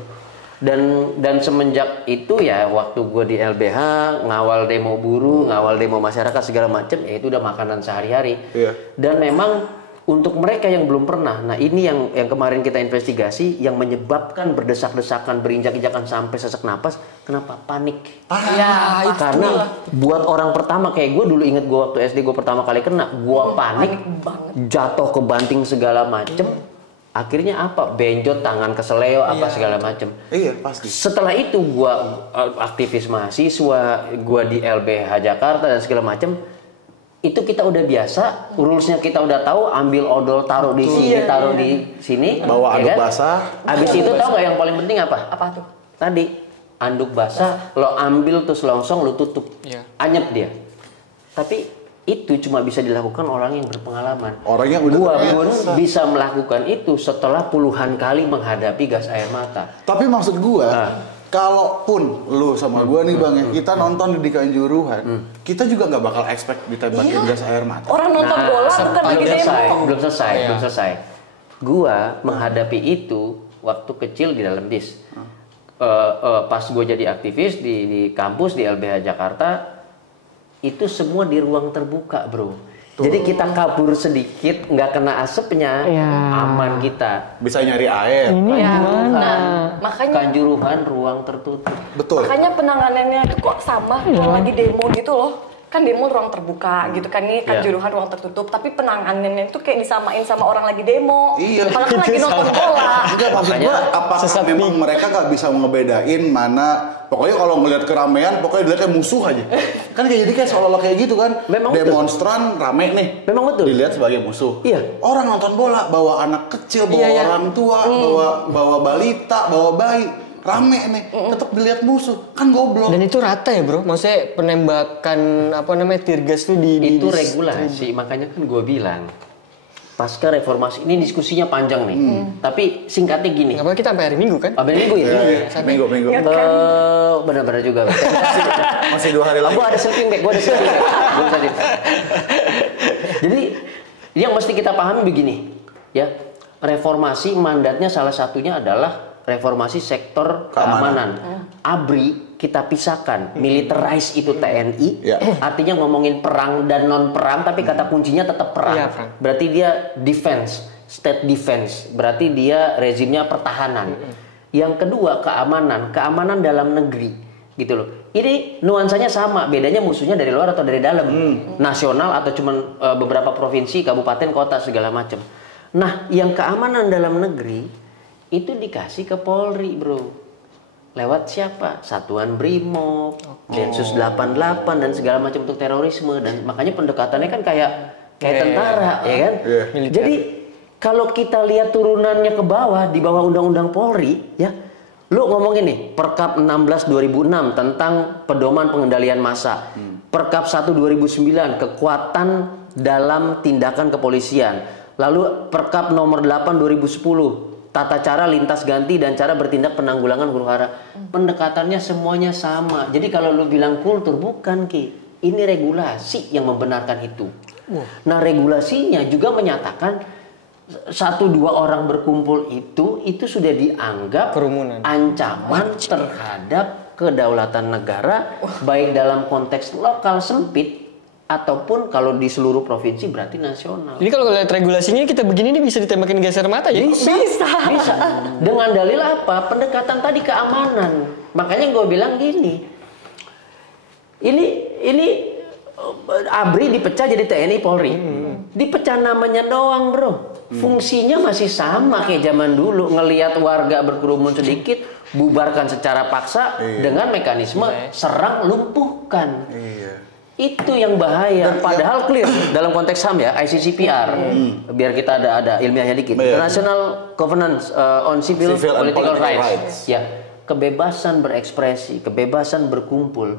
Dan semenjak itu ya waktu gue di LBH ngawal demo buruh, ngawal demo masyarakat segala macam, ya itu udah makanan sehari-hari. Dan memang untuk mereka yang belum pernah, nah ini yang kemarin kita investigasi yang menyebabkan berdesak-desakan, berinjak-injakan sampai sesak napas, kenapa? Panik. Karena buat orang pertama kayak gue dulu inget gue waktu SD gue pertama kali kena, gue panik jatuh ke banting segala macem. Akhirnya apa? Benjot, tangan keseleo, apa segala macem. Iya, pasti. Setelah itu gua aktivis mahasiswa, gua di LBH Jakarta dan segala macem. Itu kita udah biasa, rulesnya kita udah tahu, ambil odol taruh di sini, taruh di sini. Bawa anduk basah. Abis itu tahu nggak yang paling penting apa? Apa tuh? Tadi anduk basah, lo ambil tuh selongsong, lo tutup, anyep dia. Tapi itu cuma bisa dilakukan orang yang berpengalaman. Orang yang udah gua pun bisa melakukan itu setelah puluhan kali menghadapi gas air mata. Tapi maksud gua, kalaupun lu sama gua nih Bang ya, kita nonton di Kanjuruhan, kita juga nggak bakal expect ditembakin gas air mata. Orang nonton bola bukan lagi demo. Belum selesai. Gua menghadapi itu waktu kecil di dalam bis. Pas gua jadi aktivis di kampus di LBH Jakarta, itu semua di ruang terbuka, Bro. Jadi kita kabur sedikit, nggak kena asapnya, aman kita. Bisa nyari air. Makanya Kanjuruhan ruang tertutup. Betul. Makanya penanganannya itu kok sama kalau lagi demo gitu loh. kan demo ruang terbuka gitu kan, nih kan Iya. juruhan ruang tertutup, tapi penanganannya itu kayak disamain sama orang lagi demo. Iya. Padahal kan lagi nonton bola. Enggak, maksud gua apakah memang mereka nggak bisa ngebedain mana, pokoknya kalau ngelihat keramaian pokoknya dilihat kayak musuh aja. Kan kayak jadi kayak seolah-olah kayak gitu kan. Memang betul. Demonstran rame nih. Memang betul. Dilihat sebagai musuh. Iya. Orang nonton bola bawa anak kecil, bawa Iya, iya. orang tua, bawa balita, bawa bayi. Rame nih, tetap dilihat musuh. Kan goblok. Dan itu rata ya bro, maksudnya penembakan tear gas tuh Itu regulasi, makanya kan gue bilang pasca reformasi ini diskusinya panjang nih. Tapi singkatnya gini. Nggak apa kita sampai hari Minggu kan? Abang Minggu ya? Iya, minggu. Benar-benar juga. Masih 2 hari lagi. Aku ada sleeping bag, gue ada sleeping bag. Belum tadi. Jadi yang mesti kita pahami begini, ya, reformasi mandatnya salah satunya adalah reformasi sektor keamanan. ABRI kita pisahkan, militarize itu TNI, Ya. artinya ngomongin perang dan non perang, tapi kata kuncinya tetap perang. Iya, perang. Berarti dia defense, state defense, berarti dia rezimnya pertahanan. Yang kedua keamanan dalam negeri, gitu loh. Ini nuansanya sama, bedanya musuhnya dari luar atau dari dalam, nasional atau cuman beberapa provinsi, kabupaten, kota segala macam. Nah, yang keamanan dalam negeri itu dikasih ke Polri, bro. Lewat siapa? Satuan Brimob, Densus 88 dan segala macam untuk terorisme, dan makanya pendekatannya kan kayak tentara, ya kan? Iya. Jadi kalau kita lihat turunannya ke bawah di bawah Undang-Undang Polri, ya, lu ngomongin nih Perkap 16 2006 tentang pedoman pengendalian massa, Perkap 1 2009 kekuatan dalam tindakan kepolisian, lalu Perkap nomor 8 2010 tata cara lintas ganti dan cara bertindak penanggulangan huru-hara. Pendekatannya semuanya sama. Jadi kalau lu bilang kultur, bukan Ki. Ini regulasi yang membenarkan itu. Nah, regulasinya juga menyatakan 1-2 orang berkumpul itu sudah dianggap Kerumunan. ancaman terhadap kedaulatan negara, baik dalam konteks lokal sempit ataupun kalau di seluruh provinsi berarti nasional. Jadi kalau lihat regulasinya kita begini nih bisa ditembakin geser mata ya? Bisa. Dengan dalil apa? Pendekatan tadi keamanan. Makanya gue bilang gini. Ini ABRI dipecah jadi TNI Polri. Dipecah namanya doang, bro. Fungsinya masih sama kayak zaman dulu. Ngelihat warga berkerumun sedikit, bubarkan secara paksa dengan mekanisme serang lumpuhkan. Iya. Itu yang bahaya. Padahal clear dalam konteks HAM ya, ICCPR. Biar kita ada ilmiahnya dikit. International Covenant on Civil and Political Political Rights. Rights. Ya, kebebasan berekspresi, kebebasan berkumpul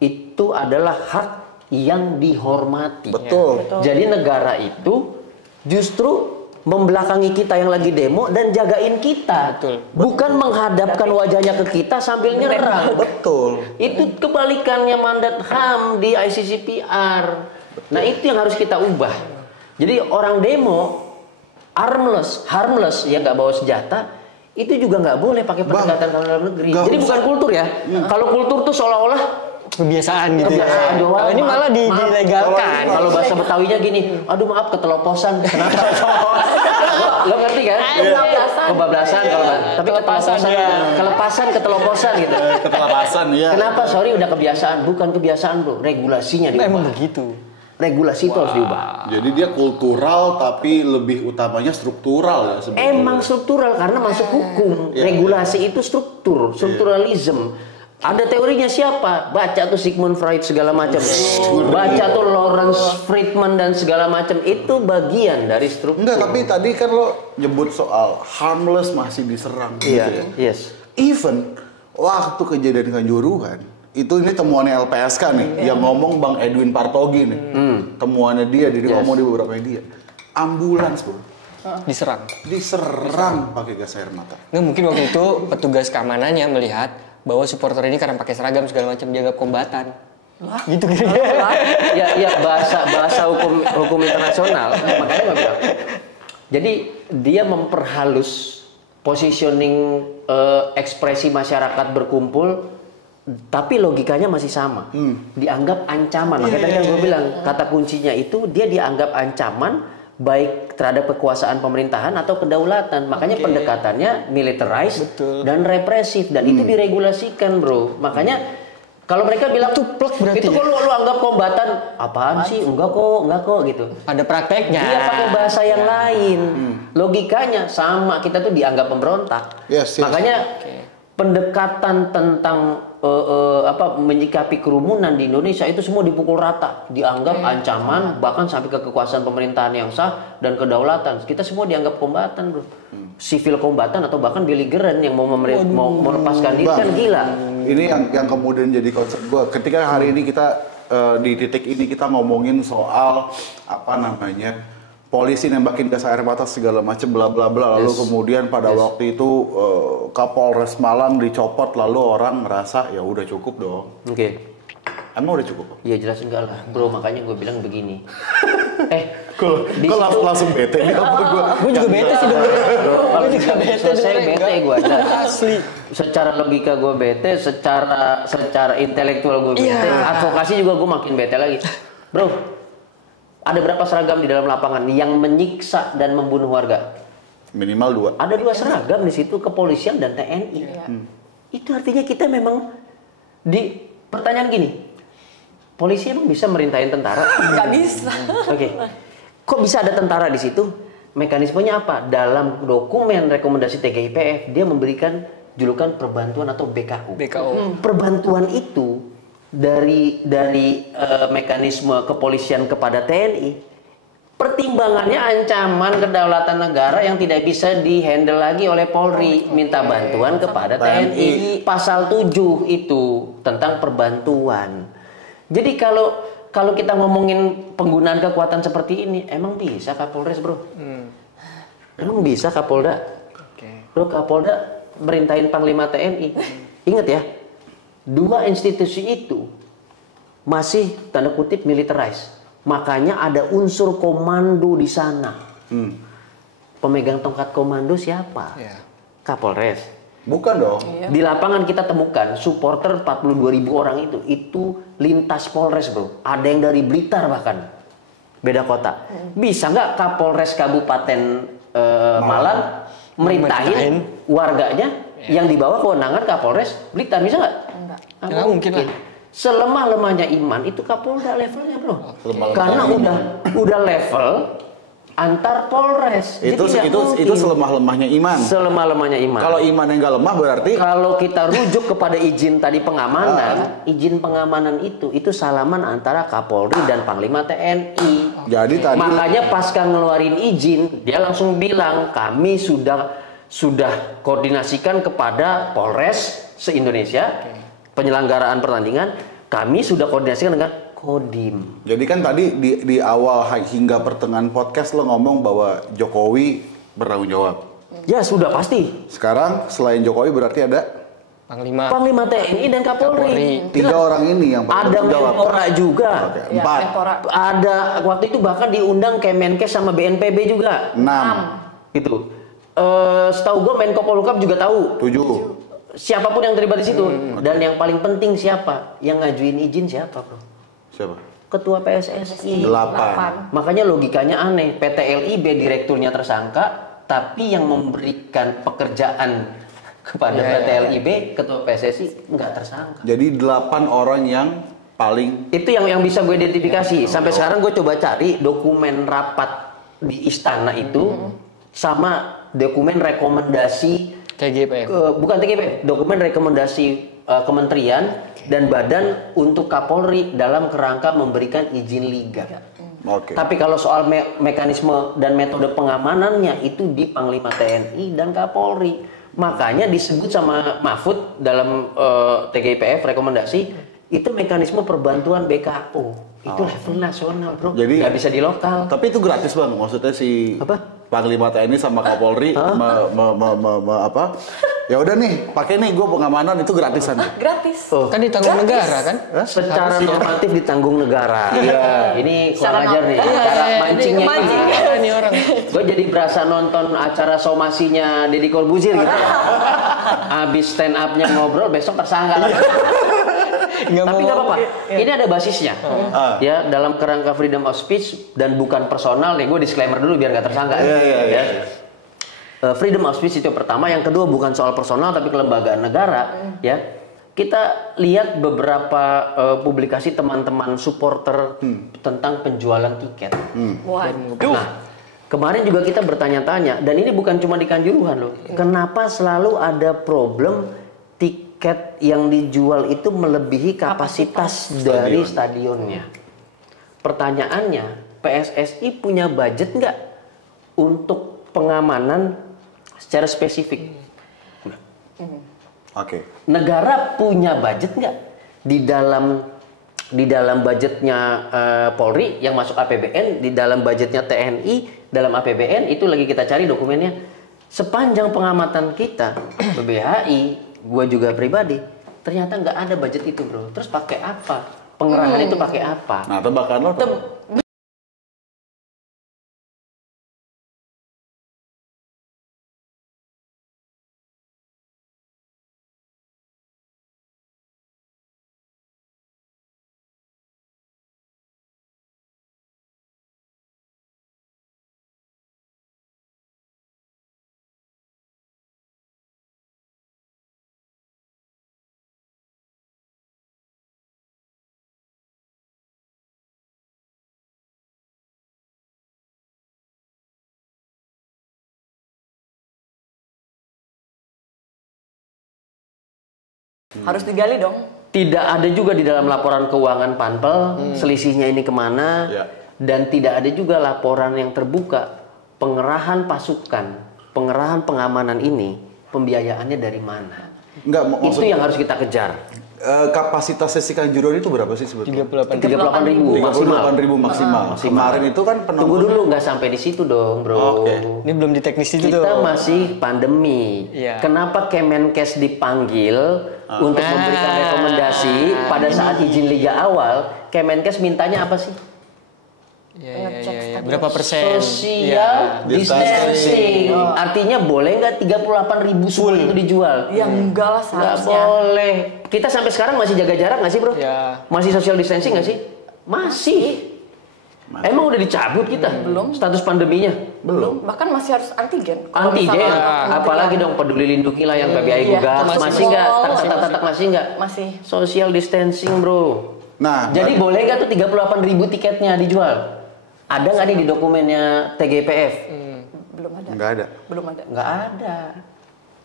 itu adalah hak yang dihormati. Betul. Jadi negara itu justru membelakangi kita yang lagi demo dan jagain kita. Betul. Bukan menghadapkan wajahnya ke kita sambil nyerang. Betul. Itu kebalikannya mandat HAM di ICCPR. Nah, itu yang harus kita ubah. Jadi orang demo harmless ya, nggak bawa senjata, itu juga nggak boleh pakai pendekatan kalau dalam negeri. Jadi bukan kultur ya. Kalau kultur tuh seolah-olah Kebiasaan gitu kebiasaan ya. doang. Kalau ini malah dilegalkan. Kalau bahasa Betawinya gini, aduh maaf keteloposan. Kenapa? Lo ngerti kan? Kebablasan kalau tapi keteloposan, kelepasan gitu. Ketelapasan ya. Kenapa? Sorry udah kebiasaan. Bukan kebiasaan, bro. Regulasinya diubah. Emang begitu. Regulasi itu harus diubah. Jadi dia kultural tapi lebih utamanya struktural ya sebetulnya. Emang struktural karena masuk hukum. Regulasi itu strukturalism. Ada teorinya siapa? Baca tuh Sigmund Freud segala macam. Baca tuh Lawrence Friedman dan segala macam. Itu bagian dari struktur. Enggak, tapi tadi kan lo nyebut soal harmless masih diserang gitu ya. Yes. Even waktu kejadian Kanjuruhan, itu ini temuannya LPSK nih, yang ngomong Bang Edwin Partogi nih. Temuannya dia, ngomong di beberapa media. Ambulans, bro. Diserang pakai gas air mata. Nggak, mungkin waktu itu petugas keamanannya melihat bahwa supporter ini karena pakai seragam segala macam dianggap kombatan. Gitu Ya bahasa hukum internasional. Makanya gue bilang. Jadi dia memperhalus positioning ekspresi masyarakat berkumpul, tapi logikanya masih sama. Dianggap ancaman. Makanya tadi kan gue bilang kata kuncinya itu dia dianggap ancaman baik terhadap kekuasaan pemerintahan atau kedaulatan. Makanya pendekatannya militarized dan represif, dan itu diregulasikan, bro. Makanya Kalau mereka bilang Itu plek berarti itu ya? kalau lu anggap kombatan, apaan sih? Enggak kok gitu. Ada prakteknya. Dia pakai bahasa yang lain. Logikanya sama, kita tuh dianggap pemberontak. Yes. Makanya pendekatan tentang menyikapi kerumunan di Indonesia itu semua dipukul rata, dianggap ancaman bahkan sampai ke kekuasaan pemerintahan yang sah dan kedaulatan. Kita semua dianggap kombatan, bro. Civil kombatan atau bahkan beligeran yang mau melepaskan diri kan gila. Ini yang kemudian jadi konsep gue. Ketika hari ini kita di titik ini kita ngomongin soal polisi nembakin gas air mata segala macam bla bla bla, lalu kemudian pada waktu itu Kapolres Malang dicopot, lalu orang merasa ya udah cukup dong. Oke. Emang udah cukup? Iya jelas enggak lah, bro. Makanya gue bilang begini. Kok langsung bete nih apa gue? Gue juga bete sih denger. Kalau juga selesai bete gue aja. Asli. Secara logika gue bete, secara intelektual gue bete, advokasi juga gue makin bete lagi, bro. Ada berapa seragam di dalam lapangan yang menyiksa dan membunuh warga? Minimal 2. Ada 2 seragam di situ, kepolisian dan TNI. Itu artinya kita memang pertanyaan gini, polisi emang bisa merintahin tentara? Nggak bisa. Oke. Kok bisa ada tentara di situ? Mekanismenya apa? Dalam dokumen rekomendasi TGIPF dia memberikan julukan perbantuan atau BKU. Perbantuan itu dari mekanisme kepolisian kepada TNI, pertimbangannya ancaman kedaulatan negara yang tidak bisa dihandle lagi oleh Polri, minta bantuan kepada TNI. Pasal 7 itu tentang perbantuan. Jadi kalau kita ngomongin penggunaan kekuatan seperti ini, emang bisa Kapolres, bro? Emang bisa Kapolda? Bro, Kapolda merintahin Panglima TNI. Ingat ya, 2 institusi itu masih tanda kutip militerized. Makanya ada unsur komando di sana. Pemegang tongkat komando siapa? Kapolres. Bukan dong. Di lapangan kita temukan supporter 42.000 orang itu lintas Polres, bro. Ada yang dari Blitar bahkan. Beda kota. Bisa nggak Kapolres Kabupaten Malang merintahin warganya yang dibawa kewenangan Kapolres Blitar? Bisa nggak? Nggak mungkin lah. Selemah-lemahnya iman itu Kapolda levelnya, bro. Karena udah level antar Polres. Itu selemah-lemahnya iman. Selemah-lemahnya iman. Kalau iman yang nggak lemah berarti kalau kita rujuk kepada izin tadi pengamanan, izin pengamanan itu salaman antara Kapolri dan Panglima TNI. Jadi tadi makanya pasca ngeluarin izin, dia langsung bilang kami sudah koordinasikan kepada Polres se-Indonesia penyelenggaraan pertandingan, kami sudah koordinasikan dengan Kodim. Jadi kan tadi di awal hingga pertengahan podcast lo ngomong bahwa Jokowi bertanggung jawab. Ya sudah pasti. Sekarang selain Jokowi berarti ada Panglima TNI dan Kapolri. 3 orang ini yang ada Menpora juga. Oke, 4. Ada waktu itu bahkan diundang Kemenkes sama BNPB juga. 6. Gitu. Setahu gue Menko Polhukam juga tahu. 7. Siapapun yang terlibat di situ. Dan yang paling penting siapa? Yang ngajuin izin siapa, bro? Siapa? Ketua PSSI. 8. Makanya logikanya aneh. PT LIB direkturnya tersangka, tapi yang memberikan pekerjaan kepada PT LIB, Ketua PSSI nggak tersangka. Jadi 8 orang yang paling itu yang bisa gue identifikasi. Sampai sekarang gue coba cari dokumen rapat di istana itu sama dokumen rekomendasi TGIPF. Bukan TGIPF, dokumen rekomendasi kementerian dan badan untuk Kapolri dalam kerangka memberikan izin liga. Tapi kalau soal mekanisme dan metode pengamanannya itu di Panglima TNI dan Kapolri. Makanya disebut sama Mahfud dalam TGIPF rekomendasi itu mekanisme perbantuan BKO. Itu level nasional, bro. Jadi nggak bisa di lokal. Tapi itu gratis, Bang. Maksudnya si Panglima TNI sama Kapolri ya udah nih, pakai nih gue pengamanan itu gratisan. Gratis. Kan ditanggung negara kan? Secara normatif ditanggung negara. Iya. Ini kurang ajar nih. Cara mancingnya ini orang. Gue jadi berasa nonton acara somasinya Deddy Corbuzier gitu. Abis stand up-nya ngobrol, besok tersangka. Tapi nggak apa-apa. Ini ada basisnya. Ya, dalam kerangka freedom of speech dan bukan personal. Nih, gue disclaimer dulu biar nggak tersangka. Iya. Freedom of speech itu pertama. Yang kedua bukan soal personal tapi kelembagaan negara. Ya, kita lihat beberapa publikasi teman-teman supporter tentang penjualan tiket. Waduh. Nah, kemarin juga kita bertanya-tanya, dan ini bukan cuma di Kanjuruhan loh. Kenapa selalu ada problem tiket yang dijual itu melebihi kapasitas dari stadionnya? Pertanyaannya, PSSI punya budget nggak untuk pengamanan secara spesifik? Oke. Negara punya budget nggak di dalam budgetnya Polri yang masuk APBN, di dalam budgetnya TNI, dalam APBN itu lagi kita cari dokumennya. Sepanjang pengamatan kita BBHI, gue juga pribadi, ternyata nggak ada budget itu bro. Terus pakai apa? Pengerahan itu pakai apa? Nah, tebakan lo. Harus digali dong. Tidak ada juga di dalam laporan keuangan Panpel selisihnya ini kemana, dan tidak ada juga laporan yang terbuka pengerahan pasukan, pengerahan pengamanan ini pembiayaannya dari mana. Itu yang harus kita kejar. Kapasitas sesi Kanjuruhan itu berapa sih sebetulnya? 38.000 maksimal. 38.000 maksimal. Kemarin itu kan penonton. Tunggu dulu, nggak sampai di situ dong, bro. Ini belum di teknis itu tuh. Kita masih pandemi. Iya. Kenapa Kemenkes dipanggil untuk memberikan rekomendasi pada saat izin liga awal? Kemenkes mintanya apa sih? Ya. Berapa persen? Social distancing. Artinya boleh nggak 38.000 semua itu dijual? Ya enggak lah Nggak seharusnya. boleh. Kita sampai sekarang masih jaga jarak nggak sih bro? Ya. Masih social distancing nggak sih? Masih. Emang udah dicabut kita? Belum. Status pandeminya? Belum. Bahkan masih harus antigen. Kalau Antigen, misalnya apalagi dong peduli lindungi lah yang PBI Iya, gugat. Masih nggak? Tak masih nggak? Masih. Social distancing bro. Nah, Jadi boleh nggak tuh 38.000 tiketnya dijual? Ada nggak nih di dokumennya TGPF? Belum ada. nggak ada. Belum ada. Nggak ada.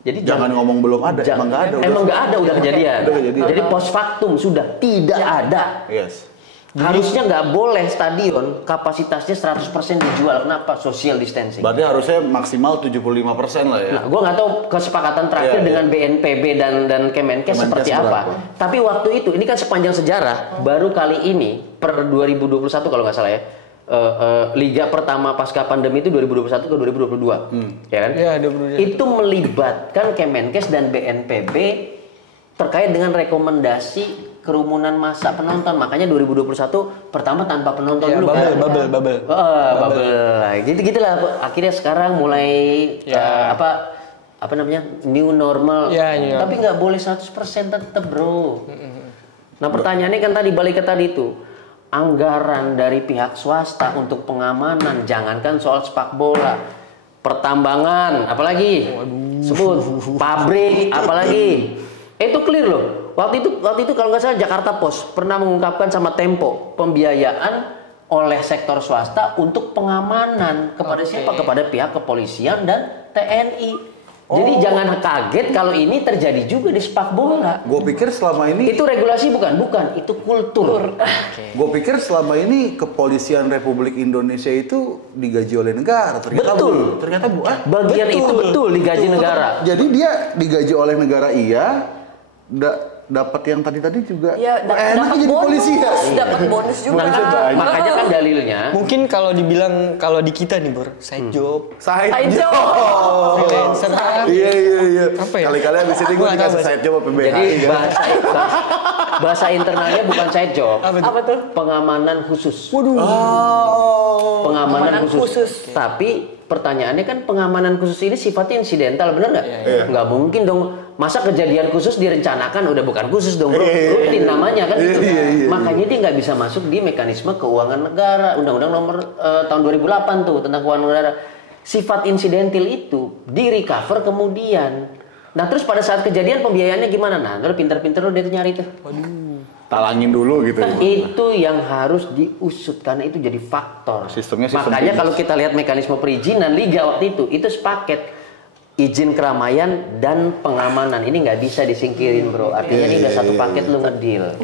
Jadi Jangan ngomong belum ada, emang nggak ada. Emang nggak ada, udah kejadian. Udah kejadian. Jadi post factum sudah tidak ada. Yes. Harusnya nggak boleh stadion kapasitasnya 100% dijual. Kenapa? Social distancing. Berarti harusnya maksimal 75% lah ya. Nah, gue nggak tahu kesepakatan terakhir dengan BNPB dan Kemenkes seperti apa. Tapi waktu itu, ini kan sepanjang sejarah, baru kali ini per 2021 kalau nggak salah ya, liga pertama pasca pandemi itu 2021 ke 2022, ya kan? Iya, 2022. Itu melibatkan Kemenkes dan BNPB terkait dengan rekomendasi kerumunan massa penonton. Makanya 2021 pertama tanpa penonton dulu kan. Bubble. Bubble. Gitu-gitulah. Akhirnya sekarang mulai apa namanya? New normal. Ya. Tapi nggak boleh 100% tetap, bro. Nah, pertanyaannya kan tadi balik ke tadi itu. Anggaran dari pihak swasta untuk pengamanan, jangankan soal sepak bola, pertambangan, apalagi sebut pabrik, apalagi itu clear loh. Waktu itu kalau nggak salah Jakarta Post pernah mengungkapkan sama Tempo pembiayaan oleh sektor swasta untuk pengamanan kepada siapa? Kepada pihak kepolisian dan TNI. Jadi jangan kaget kalau ini terjadi juga di sepak bola. Gue pikir selama ini Itu regulasi bukan, itu kultur. Gue pikir selama ini kepolisian Republik Indonesia itu digaji oleh negara. Ternyata Betul. Ternyata Bagian itu betul digaji negara. Jadi dia digaji oleh negara dapat yang tadi juga. Ya, Enak jadi polisi ya. Dapat bonus juga. Makanya kan dalilnya. Mungkin kalau dibilang kalau di kita nih Bor, side job. Side job. Freelancer. Iya. Apa ya? Kali-kali abis ini gue dikasih side job apa PBHI. Jadi bahasa internalnya bukan side job. Apa tuh? Pengamanan khusus. Waduh. Pengamanan Pengamanan khusus. khusus. Tapi pertanyaannya kan pengamanan khusus ini sifatnya insidental, benar nggak? Iya. Nggak mungkin dong. Masa kejadian khusus direncanakan udah bukan khusus dong bro. Rutin namanya kan gitu. Makanya dia nggak bisa masuk di mekanisme keuangan negara. Undang-undang nomor tahun 2008 tuh tentang keuangan negara. Sifat insidental itu di recover kemudian. Nah terus pada saat kejadian pembiayaannya gimana? Nah terus pinter-pinter lo dia tuh nyari tuh. Talangin dulu gitu. Itu yang harus diusut karena itu jadi faktor. Sistem Makanya kalau kita lihat mekanisme perizinan liga waktu itu sepaket izin keramaian dan pengamanan ini nggak bisa disingkirin bro. Artinya ini udah satu paket lu ngedil.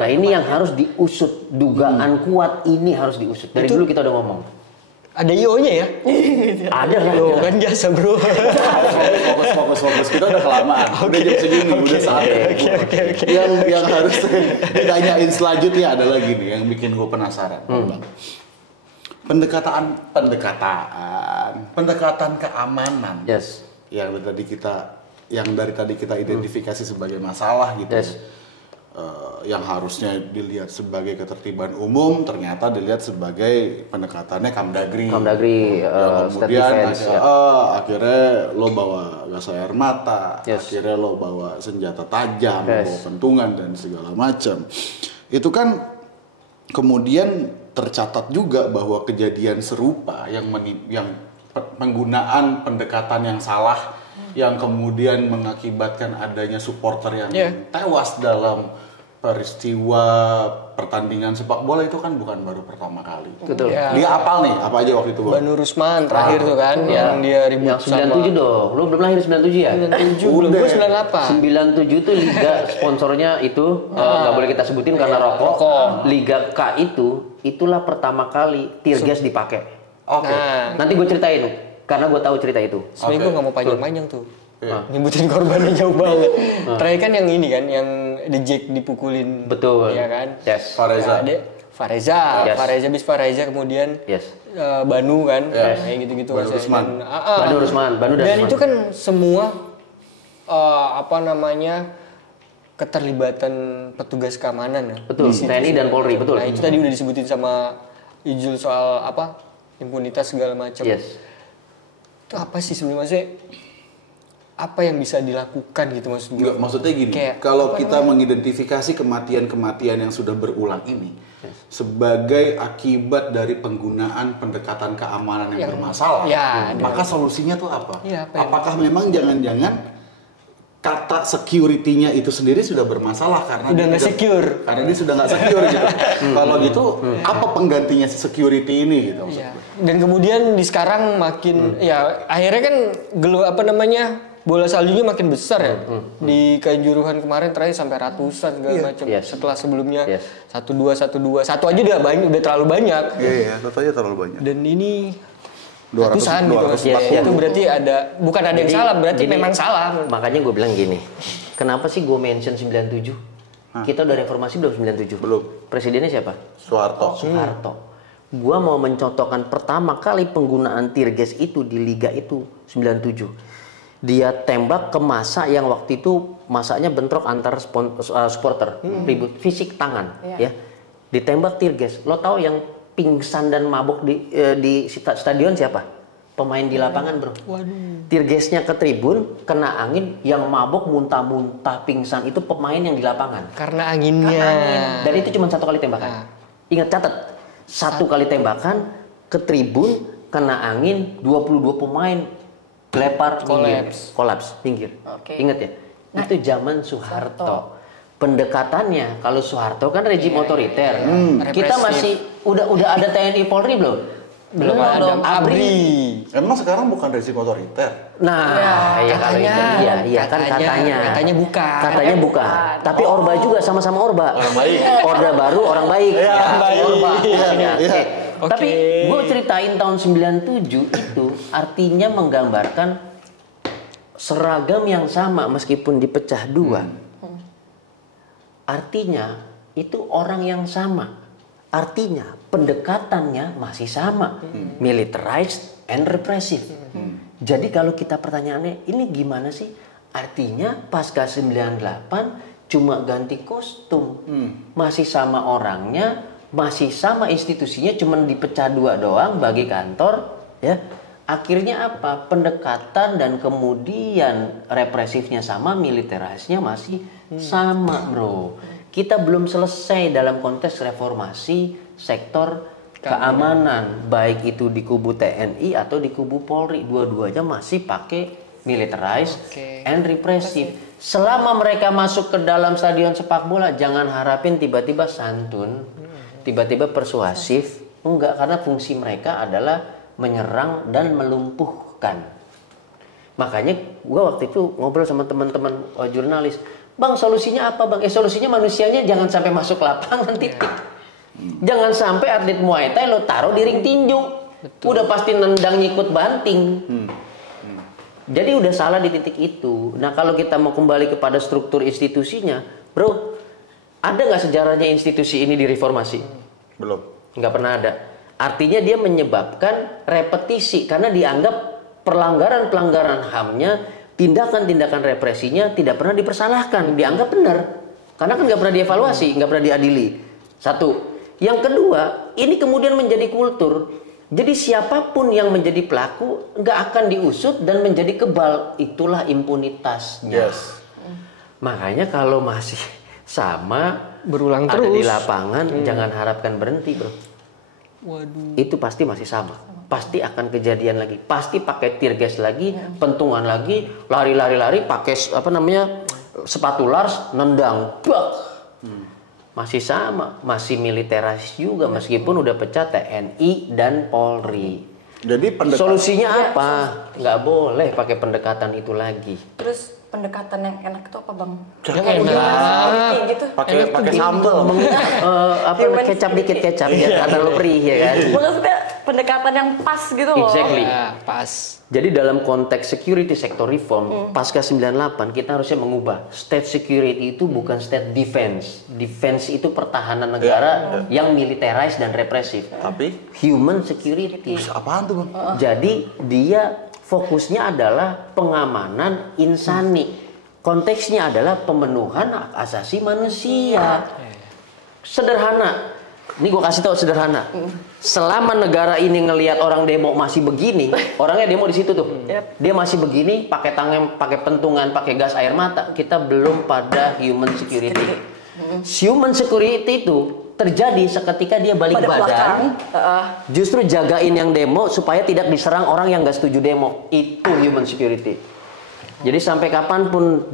Nah ini yang harus diusut, dugaan kuat ini harus diusut. Dari dulu kita udah ngomong. Ada IO-nya ya? Ada lah. Kan jasa bro. Fokus kita udah kelamaan. Udah jam segini, udah saatnya. Yang harus ditanyain selanjutnya adalah gini, yang bikin gue penasaran. Pendekatan keamanan. Yes. Yang dari tadi kita identifikasi sebagai masalah gitu. Yes. Yang harusnya dilihat sebagai ketertiban umum ternyata dilihat sebagai pendekatannya Kamdagri. Kemudian akhirnya lo bawa gas air mata, akhirnya lo bawa senjata tajam, bawa pentungan dan segala macam. Itu kan kemudian tercatat juga bahwa kejadian serupa yang penggunaan pendekatan yang salah yang kemudian mengakibatkan adanya supporter yang tewas dalam peristiwa pertandingan sepak bola itu kan bukan baru pertama kali. Betul. Dia apal nih, apa aja waktu itu, Bang? Banu Rusman terakhir tuh kan, yang dia ribut yang 97 dong. Lu belum lahir 97 ya? 97, belum. Gue 98. 97 tuh liga sponsornya itu nggak boleh kita sebutin karena rokok. Liga K itulah pertama kali tear gas dipakai. Oke. Nah, Nanti gue ceritain karena gue tahu cerita itu. sebenernya gue nggak mau panjang-panjang tuh. Nyebutin korbannya jauh banget. Terakhir kan yang ini kan, yang The Jack dipukulin. Betul. Iya kan? Yes. Fareza. Bis Fareza kemudian Banu kan, kayak gitu-gitu. Banu Rusman. Banu dan itu kan semua keterlibatan petugas keamanan ya. Betul. TNI dan Polri, betul. Nah itu tadi udah disebutin sama Ijul soal impunitas segala macam. Yes. Itu apa sih sebenarnya? Apa yang bisa dilakukan gitu maksud gue? Enggak, maksudnya gini, kalau kita mengidentifikasi kematian-kematian yang sudah berulang ini sebagai akibat dari penggunaan pendekatan keamanan yang bermasalah, maka solusinya tuh apa? Apakah memang jangan-jangan kata security-nya itu sendiri sudah bermasalah karena udah nggak secure? Karena dia sudah nggak secure gitu. Kalau gitu, apa penggantinya si security ini gitu? Dan kemudian di sekarang makin akhirnya kan bola saljunya makin besar ya. Di Kanjuruhan kemarin terakhir sampai ratusan segala macam. Setelah sebelumnya 1-2 satu aja udah terlalu banyak. Iya, satu aja terlalu banyak. Dan ini 200 gitu. Itu berarti bukan ada yang salah, berarti memang salah. Makanya gue bilang gini, kenapa sih gue mention 97? Kita udah reformasi belum 97? Belum. Presidennya siapa? Soeharto. Gua mau mencontohkan pertama kali penggunaan tear gas itu di liga itu 97. Dia tembak ke masa yang waktu itu masanya bentrok antar supporter, ribut fisik tangan, ya. Ditembak tear gas. Lo tahu yang pingsan dan mabuk di stadion siapa? Pemain di lapangan, bro. Tear gasnya ke tribun, kena angin, yang mabuk muntah-muntah pingsan itu pemain yang di lapangan. Karena anginnya. Dan itu cuma 1 kali tembakan. Ingat, catat. 1 kali tembakan ke tribun, kena angin, 22 pemain lepar, kolaps, pinggir. Ingat ya, itu zaman Soeharto. Pendekatannya, kalau Soeharto kan rejim otoriter. Kita masih udah ada TNI Polri belum? Belum ada. ABRI. Emang sekarang bukan rezim otoriter? Nah, katanya bukan. Katanya bukan. Tapi Orba juga sama-sama Orba. Orang baik. Orde baru orang baik. Orba. Tapi gue ceritain tahun 97 itu artinya menggambarkan seragam yang sama meskipun dipecah 2. Artinya itu orang yang sama. Artinya pendekatannya masih sama. Militarized and repressive. Jadi kalau kita pertanyaannya ini gimana sih? Artinya pasca 98 cuma ganti kostum. Masih sama orangnya, masih sama institusinya, cuman dipecah 2 doang bagi kantor, ya. Akhirnya apa? Pendekatan dan kemudian represifnya sama, militerisnya masih sama, bro. Kita belum selesai dalam konteks reformasi sektor keamanan, baik itu di kubu TNI atau di kubu Polri, dua-duanya masih pakai militarized, and repressive. Selama mereka masuk ke dalam stadion sepak bola, jangan harapin tiba-tiba santun, tiba-tiba persuasif. Enggak, karena fungsi mereka adalah menyerang dan melumpuhkan. Makanya gue waktu itu ngobrol sama teman-teman jurnalis, Bang, solusinya apa Bang? Solusinya manusianya jangan sampai masuk lapangan, titik. Jangan sampai atlet Muay Thai lo taruh di ring tinju. Udah pasti nendang nyikut banting. Jadi udah salah di titik itu. Nah kalau kita mau kembali kepada struktur institusinya, bro, ada nggak sejarahnya institusi ini direformasi? Belum. Nggak pernah ada. Artinya dia menyebabkan repetisi karena dianggap pelanggaran-pelanggaran HAM-nya, tindakan-tindakan represinya tidak pernah dipersalahkan, dianggap benar. Karena kan nggak pernah dievaluasi, nggak pernah diadili. Satu. Yang kedua, ini kemudian menjadi kultur. Jadi siapapun yang menjadi pelaku nggak akan diusut dan menjadi kebal. Itulah impunitasnya. Yes. Makanya kalau masih sama Berulang ada terus. di lapangan, jangan harapkan berhenti, bro. Waduh. Itu pasti masih sama. Pasti akan kejadian lagi. Pasti pakai tear gas lagi, pentungan lagi, lari-lari pakai sepatu Lars, nendang. Bak. Masih sama, masih militeris juga meskipun udah pecah TNI dan Polri. Jadi Solusinya apa? Nggak boleh pakai pendekatan itu lagi. Terus pendekatan yang enak itu apa bang? Yang enak. Gitu. pakai sambal. Kecap dikit kecap ya, karena lo perih ya kan. Maksudnya pendekatan yang pas gitu loh. Exactly. Ya, pas. Jadi dalam konteks security sector reform pasca 98 kita harusnya mengubah state security itu bukan state defense. Defense itu pertahanan negara yang militarized dan represif. Tapi Human security. apaan tuh Bang? Jadi dia fokusnya adalah pengamanan insani. Konteksnya adalah pemenuhan hak asasi manusia. Sederhana. Ini gue kasih tau sederhana. Selama negara ini ngelihat orang demo masih begini, orangnya demo di situ tuh. Dia masih begini, pakai tangan, pakai pentungan, pakai gas air mata. Kita belum pada human security. Human security itu terjadi seketika dia balik badan. Justru jagain yang demo supaya tidak diserang orang yang gak setuju demo. Itu human security. Jadi sampai kapanpun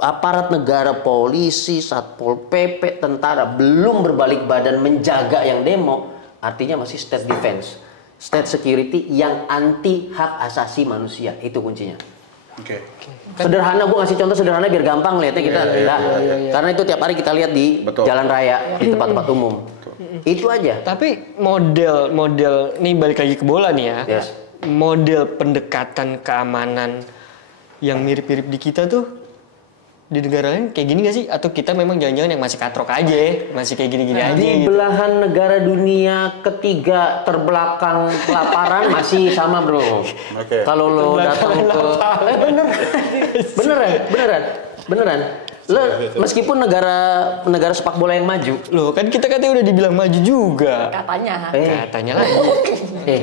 aparat negara, polisi, satpol pp, tentara belum berbalik badan menjaga yang demo, artinya masih state defense, state security yang anti hak asasi manusia. Itu kuncinya. Oke. Sederhana, gue ngasih contoh sederhana biar gampang lihatnya kita. Karena itu tiap hari kita lihat di jalan raya, di tempat-tempat umum. Itu aja. Tapi model nih balik lagi ke bola nih ya. Yes. Model pendekatan keamanan yang mirip-mirip di kita tuh di negara lain kayak gini gak sih? Atau kita memang jangan-jangan yang masih katrok aja, masih kayak gini-gini aja Di gitu? belahan negara dunia ketiga terbelakang kelaparan masih sama bro. Oke. Kalau lo datang ke, beneran. Lo meskipun negara sepak bola yang maju, Loh kan kita katanya udah dibilang maju juga. Katanya. Katanya lagi. Oke.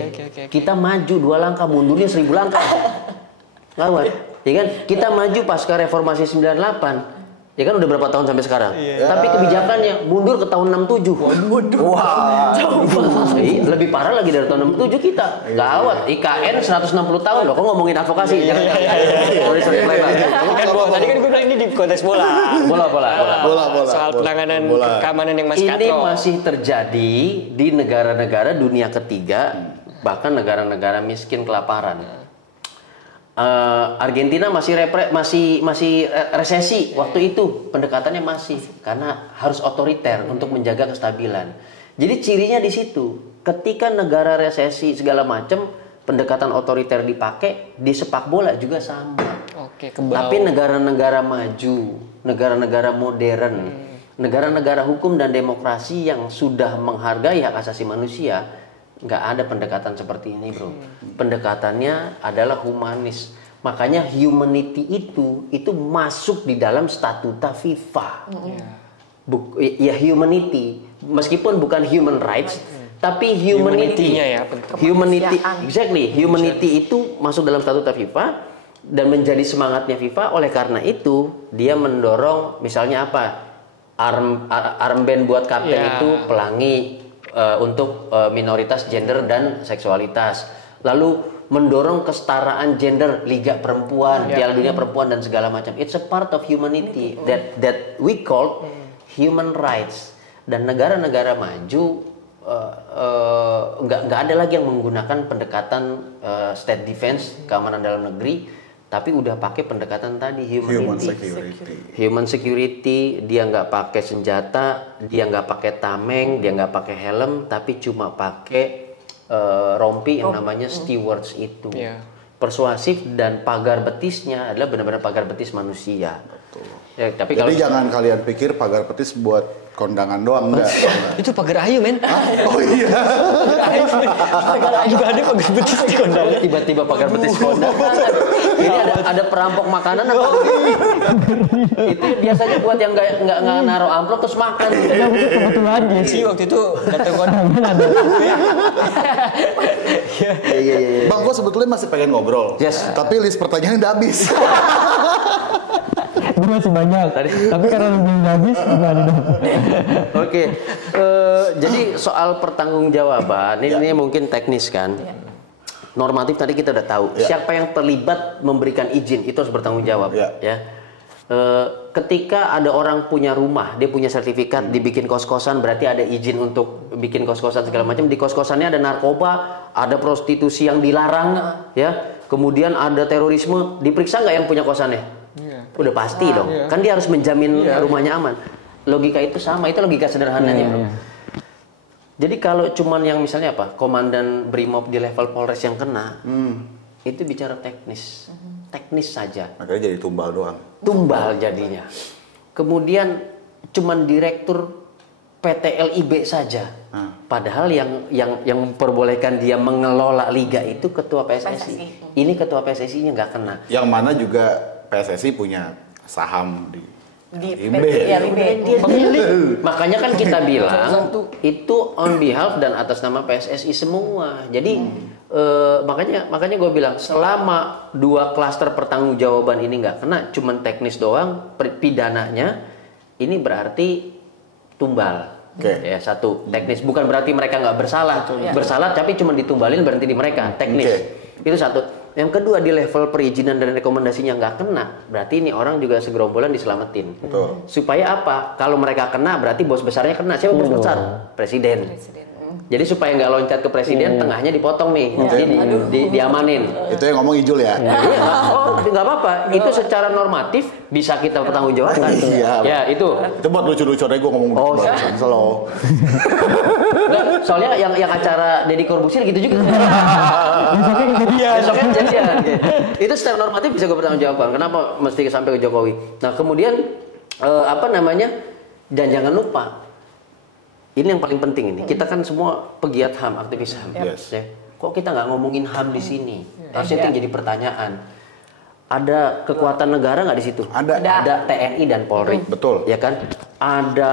kita maju 2 langkah, mundurnya 1000 langkah. Ngawat. Ya kan? Kita maju pasca reformasi 98. Ya kan udah berapa tahun sampai sekarang. Tapi kebijakannya mundur ke tahun 67. Wah. Lebih parah lagi dari tahun 67 kita. Gawat. IKN 160 tahun loh. Kok ngomongin advokasi? Sorry, lebar. Tadi kan gue bilang ini di konteks bola. Bola. Soal penanganan keamanan yang masih Ini katrok. masih terjadi di negara-negara dunia ketiga, bahkan negara-negara miskin kelaparan. Argentina masih resesi waktu itu, pendekatannya masih karena harus otoriter untuk menjaga kestabilan. Jadi cirinya di situ. Ketika negara resesi segala macam, pendekatan otoriter dipakai, di sepak bola juga sama. Oke, ke bawah. Tapi negara-negara maju, negara-negara modern, negara-negara hukum dan demokrasi yang sudah menghargai hak asasi manusia, nggak ada pendekatan seperti ini, bro. Pendekatannya adalah humanis. Makanya humanity itu masuk di dalam statuta FIFA. Ya humanity, meskipun bukan human rights, tapi humanity. Humanity-nya ya. Humanity, exactly. Humanity itu masuk dalam statuta FIFA dan menjadi semangatnya FIFA. Oleh karena itu, dia mendorong misalnya apa? Armband buat kapten itu pelangi untuk minoritas gender dan seksualitas. Lalu mendorong kesetaraan gender, liga perempuan, Piala Dunia perempuan dan segala macam. It's a part of humanity that we call human rights. Dan negara-negara maju nggak ada lagi yang menggunakan pendekatan state defense, keamanan dalam negeri, tapi udah pakai pendekatan tadi human security. Dia nggak pakai senjata, dia nggak pakai tameng, dia nggak pakai helm, tapi cuma pakai rompi yang namanya stewards itu. Persuasif dan pagar betisnya adalah benar-benar pagar betis manusia. Betul. Ya, tapi Jadi jangan kalian pikir pagar betis buat kondangan doang, enggak. Itu pagar ayu, men. Oh iya. Juga ada pagar betis di kondangan. Tiba-tiba pagar betis kondangan. Ini ada perampok makanan apa? Itu biasanya buat yang nggak naruh amplop terus makan. Kebetulan sih waktu itu datang kondangan ada. Iya. Bang, gue sebetulnya masih pengen ngobrol. Yes. Tapi list pertanyaan udah habis. Gue masih banyak, tapi karena lu belum habis, gue ada. Oke, jadi soal pertanggungjawaban ini mungkin teknis kan. Normatif tadi kita udah tahu. Siapa yang terlibat memberikan izin itu harus bertanggung jawab. Ya. Ketika ada orang punya rumah, dia punya sertifikat, dibikin kos-kosan, berarti ada izin untuk bikin kos-kosan segala macam. Di kos-kosannya ada narkoba, ada prostitusi yang dilarang, ya. Kemudian ada terorisme, diperiksa nggak yang punya kosannya? Udah pasti dong. Kan dia harus menjamin rumahnya aman. Logika itu sama, itu logika sederhananya, bro. Jadi kalau cuman yang misalnya apa, komandan Brimob di level Polres yang kena, itu bicara teknis, teknis saja. Makanya jadi tumbal doang. Tumbal jadinya. Kemudian cuman direktur PT LIB saja. Padahal yang memperbolehkan dia mengelola liga itu ketua PSSI. Ini ketua PSSI-nya nggak kena. Yang mana juga PSSI punya saham di IB. Pemilik. Makanya kan kita bilang itu on behalf dan atas nama PSSI semua. Jadi makanya gue bilang selama 2 klaster pertanggungjawaban ini nggak kena, cuman teknis doang, pidananya ini berarti tumbal. Ya, satu teknis, bukan berarti mereka nggak bersalah. Bersalah tapi cuma ditumbalin, berhenti di mereka. Teknis. Itu satu. Yang kedua, di level perizinan dan rekomendasinya nggak kena, berarti ini orang juga segerombolan diselamatin. Supaya apa? Kalau mereka kena, berarti bos besarnya kena. Siapa bos besar? Presiden. Jadi supaya nggak loncat ke presiden, tengahnya dipotong nih, jadi diamanin. Itu yang ngomong Ijul ya? Nggak apa-apa. Itu secara normatif bisa kita pertanggungjawabkan. Ya itu. Itu buat lucu-lucu aja gue ngomong. Slow. Soalnya yang acara Deddy Corbuzier gitu juga. Besoknya jadian. Itu secara normatif bisa gue pertanggungjawabkan. Kenapa mesti sampai ke Jokowi? Nah kemudian dan jangan lupa. Ini yang paling penting ini. Kita kan semua pegiat HAM, aktivis HAM. Ya. Kok kita nggak ngomongin HAM di sini? Harusnya itu jadi pertanyaan. Ada kekuatan negara nggak di situ? Ada TNI dan Polri. Betul. Ya kan? Ada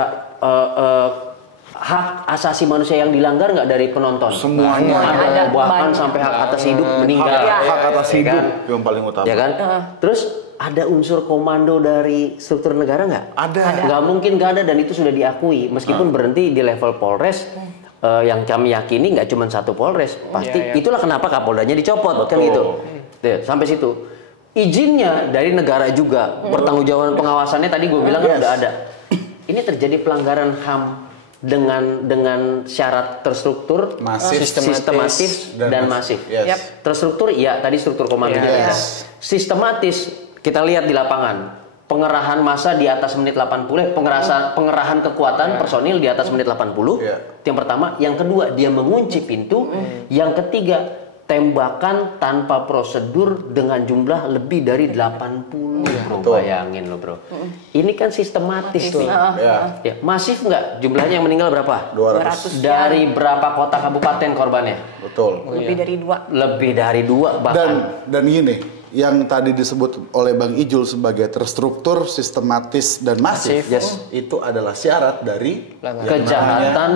hak asasi manusia yang dilanggar nggak dari penonton? Semuanya. Ada bahkan sampai hak atas hidup meninggal. Hak atas hidup yang paling utama. Ya kan? Terus ada unsur komando dari struktur negara nggak? Ada. Nggak mungkin nggak ada, dan itu sudah diakui. Meskipun berhenti di level Polres, yang kami yakini nggak cuma satu Polres. Pasti itulah kenapa Kapoldanya dicopot. Kan gitu. Sampai situ. Izinnya dari negara juga. Pertanggungjawaban pengawasannya tadi gue bilang udah ada. Ini terjadi pelanggaran HAM dengan syarat terstruktur, sistematis dan masif. Terstruktur iya, tadi struktur komandonya. Sistematis kita lihat di lapangan, pengerahan massa di atas menit 80, pengerahan kekuatan personil di atas menit 80. Itu yang pertama. Yang kedua, dia mengunci pintu. Yang ketiga, tembakan tanpa prosedur dengan jumlah lebih dari 80. Bro, bayangin lo, bro. Ini kan sistematis nih. Ya, masif nggak? Jumlahnya yang meninggal berapa? 200. Dari berapa kota kabupaten korbannya? Betul. Lebih dari 2. Lebih dari 2 bahkan. Dan gini, yang tadi disebut oleh Bang Ijul sebagai terstruktur, sistematis dan masif, itu adalah syarat dari kejahatan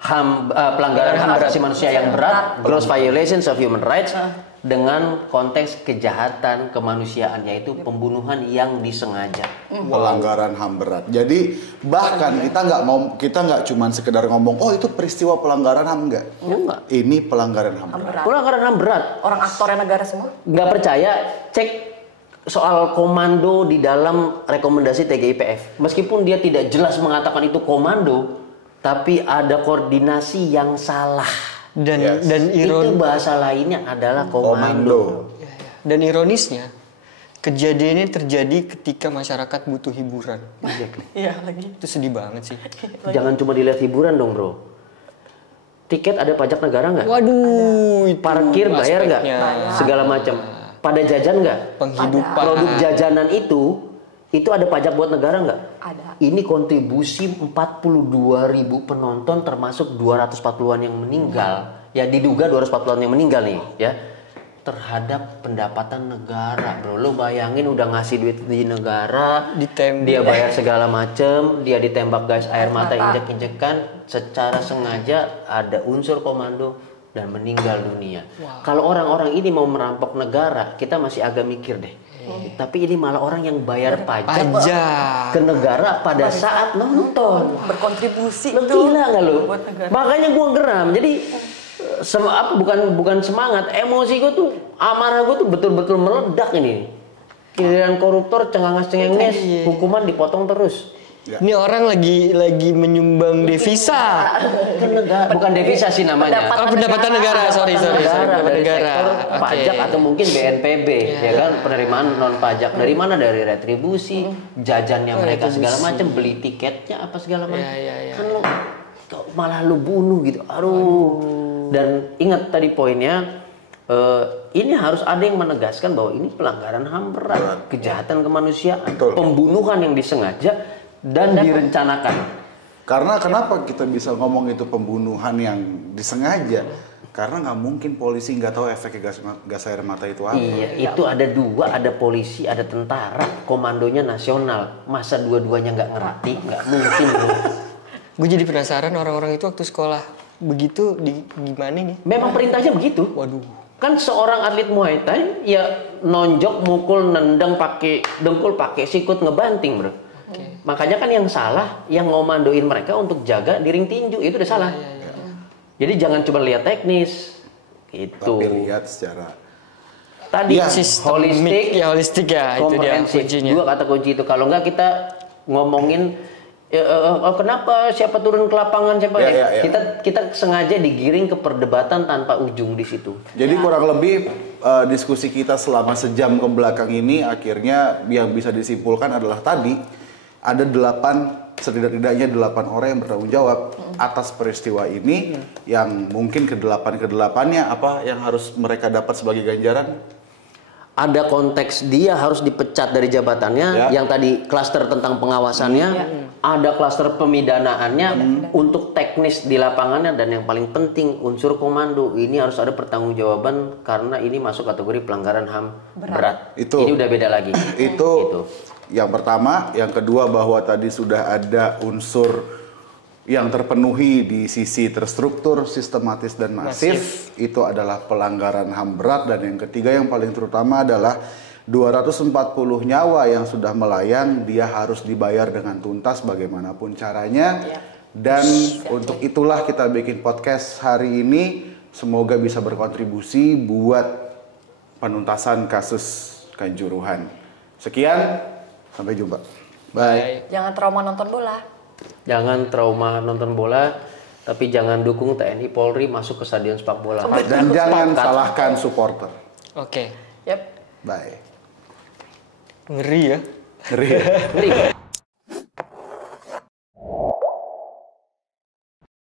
pelanggaran hak asasi manusia yang berat, gross violations of human rights, dengan konteks kejahatan kemanusiaan, yaitu pembunuhan yang disengaja. Pelanggaran HAM berat. Jadi bahkan kita nggak cuma sekedar ngomong, oh itu peristiwa pelanggaran HAM, enggak. Ini pelanggaran HAM berat. Pelanggaran HAM berat. Orang aktornya negara semua. Nggak percaya, cek soal komando di dalam rekomendasi TGIPF. Meskipun dia tidak jelas mengatakan itu komando, tapi ada koordinasi yang salah. Dan Itu bahasa lainnya adalah komando. Dan ironisnya, kejadian ini terjadi ketika masyarakat butuh hiburan. Iya lagi. Itu sedih banget sih. Jangan cuma dilihat hiburan dong, bro. Tiket ada pajak negara nggak? Waduh, itu Parkir bayar nggak? aspeknya. Segala macam. Pada jajan nggak? Penghidupan. Produk jajanan itu ada pajak buat negara nggak? Ada. Ini kontribusi 42.000 penonton termasuk 240-an yang meninggal. Ya diduga 240-an yang meninggal nih ya. Terhadap pendapatan negara, bro. Lo bayangin udah ngasih duit di negara, dia bayar segala macem, dia ditembak gas air mata injek-injekan, secara sengaja ada unsur komando dan meninggal dunia. Kalau orang-orang ini mau merampok negara, kita masih agak mikir deh. Tapi ini malah orang yang bayar pajak ke negara pada saat nonton. Berkontribusi Lo itu. gila nggak lo? Buat negara. Makanya gua geram. Jadi bukan semangat, emosi gue tuh, amarah gue tuh betul-betul meledak ini. Giliran koruptor cengenges, hukuman dipotong terus. Ya. Ini orang lagi menyumbang devisa. Bukan devisa sih namanya. Pendapatan negara. Sorry. Dari Negara. sektor pajak atau mungkin BNPB, ya kan, penerimaan non pajak. Dari mana? Dari retribusi, jajannya mereka segala macam, beli tiketnya apa segala macam. Kan lo malah lu bunuh gitu. Aduh. Dan ingat tadi poinnya, ini harus ada yang menegaskan bahwa ini pelanggaran HAM berat, kejahatan kemanusiaan, pembunuhan yang disengaja dan direncanakan. Karena kenapa kita bisa ngomong itu pembunuhan yang disengaja? Karena nggak mungkin polisi nggak tahu efek gas air mata itu apa. Iya, itu ada dua, ada polisi, ada tentara, komandonya nasional. Masa dua-duanya nggak ngerti? Nggak mungkin. Gue jadi penasaran orang-orang itu waktu sekolah begitu gimana nih? Memang perintahnya begitu. Waduh. Kan seorang atlet Muay Thai ya nonjok, mukul, nendang pakai dengkul, pakai sikut, ngebanting, bro. Makanya kan yang salah yang ngomandoin mereka untuk jaga di ring tinju itu udah salah. Jadi jangan cuma lihat teknis gitu. Tapi lihat secara tadi holistik ya, itu dia kuncinya. Dua kata kunci itu. Kalau enggak kita ngomongin kenapa siapa turun ke lapangan siapa kita sengaja digiring ke perdebatan tanpa ujung di situ. Jadi kurang lebih diskusi kita selama sejam ke belakang ini akhirnya yang bisa disimpulkan adalah tadi ada setidaknya 8 orang yang bertanggung jawab atas peristiwa ini, yang mungkin kedelapannya apa yang harus mereka dapat sebagai ganjaran? Ada konteks dia harus dipecat dari jabatannya, yang tadi klaster tentang pengawasannya, ada klaster pemidanaannya untuk teknis di lapangannya, dan yang paling penting unsur komando ini harus ada pertanggungjawaban karena ini masuk kategori pelanggaran HAM berat. Ini udah beda lagi. Itu yang pertama, yang kedua bahwa tadi sudah ada unsur yang terpenuhi di sisi terstruktur, sistematis dan masif. Itu adalah pelanggaran HAM berat. Dan yang ketiga yang paling terutama adalah 240 nyawa yang sudah melayang, dia harus dibayar dengan tuntas bagaimanapun caranya. Dan untuk itulah kita bikin podcast hari ini. Semoga bisa berkontribusi buat penuntasan kasus Kanjuruhan. Sekian, sampai jumpa. Bye. Jangan trauma nonton bola. Jangan trauma nonton bola, tapi jangan dukung TNI Polri masuk ke stadion sepak bola. Dan jangan salahkan supporter. Oke. Yep. Bye. Ngeri ya. Ngeri. Ngeri.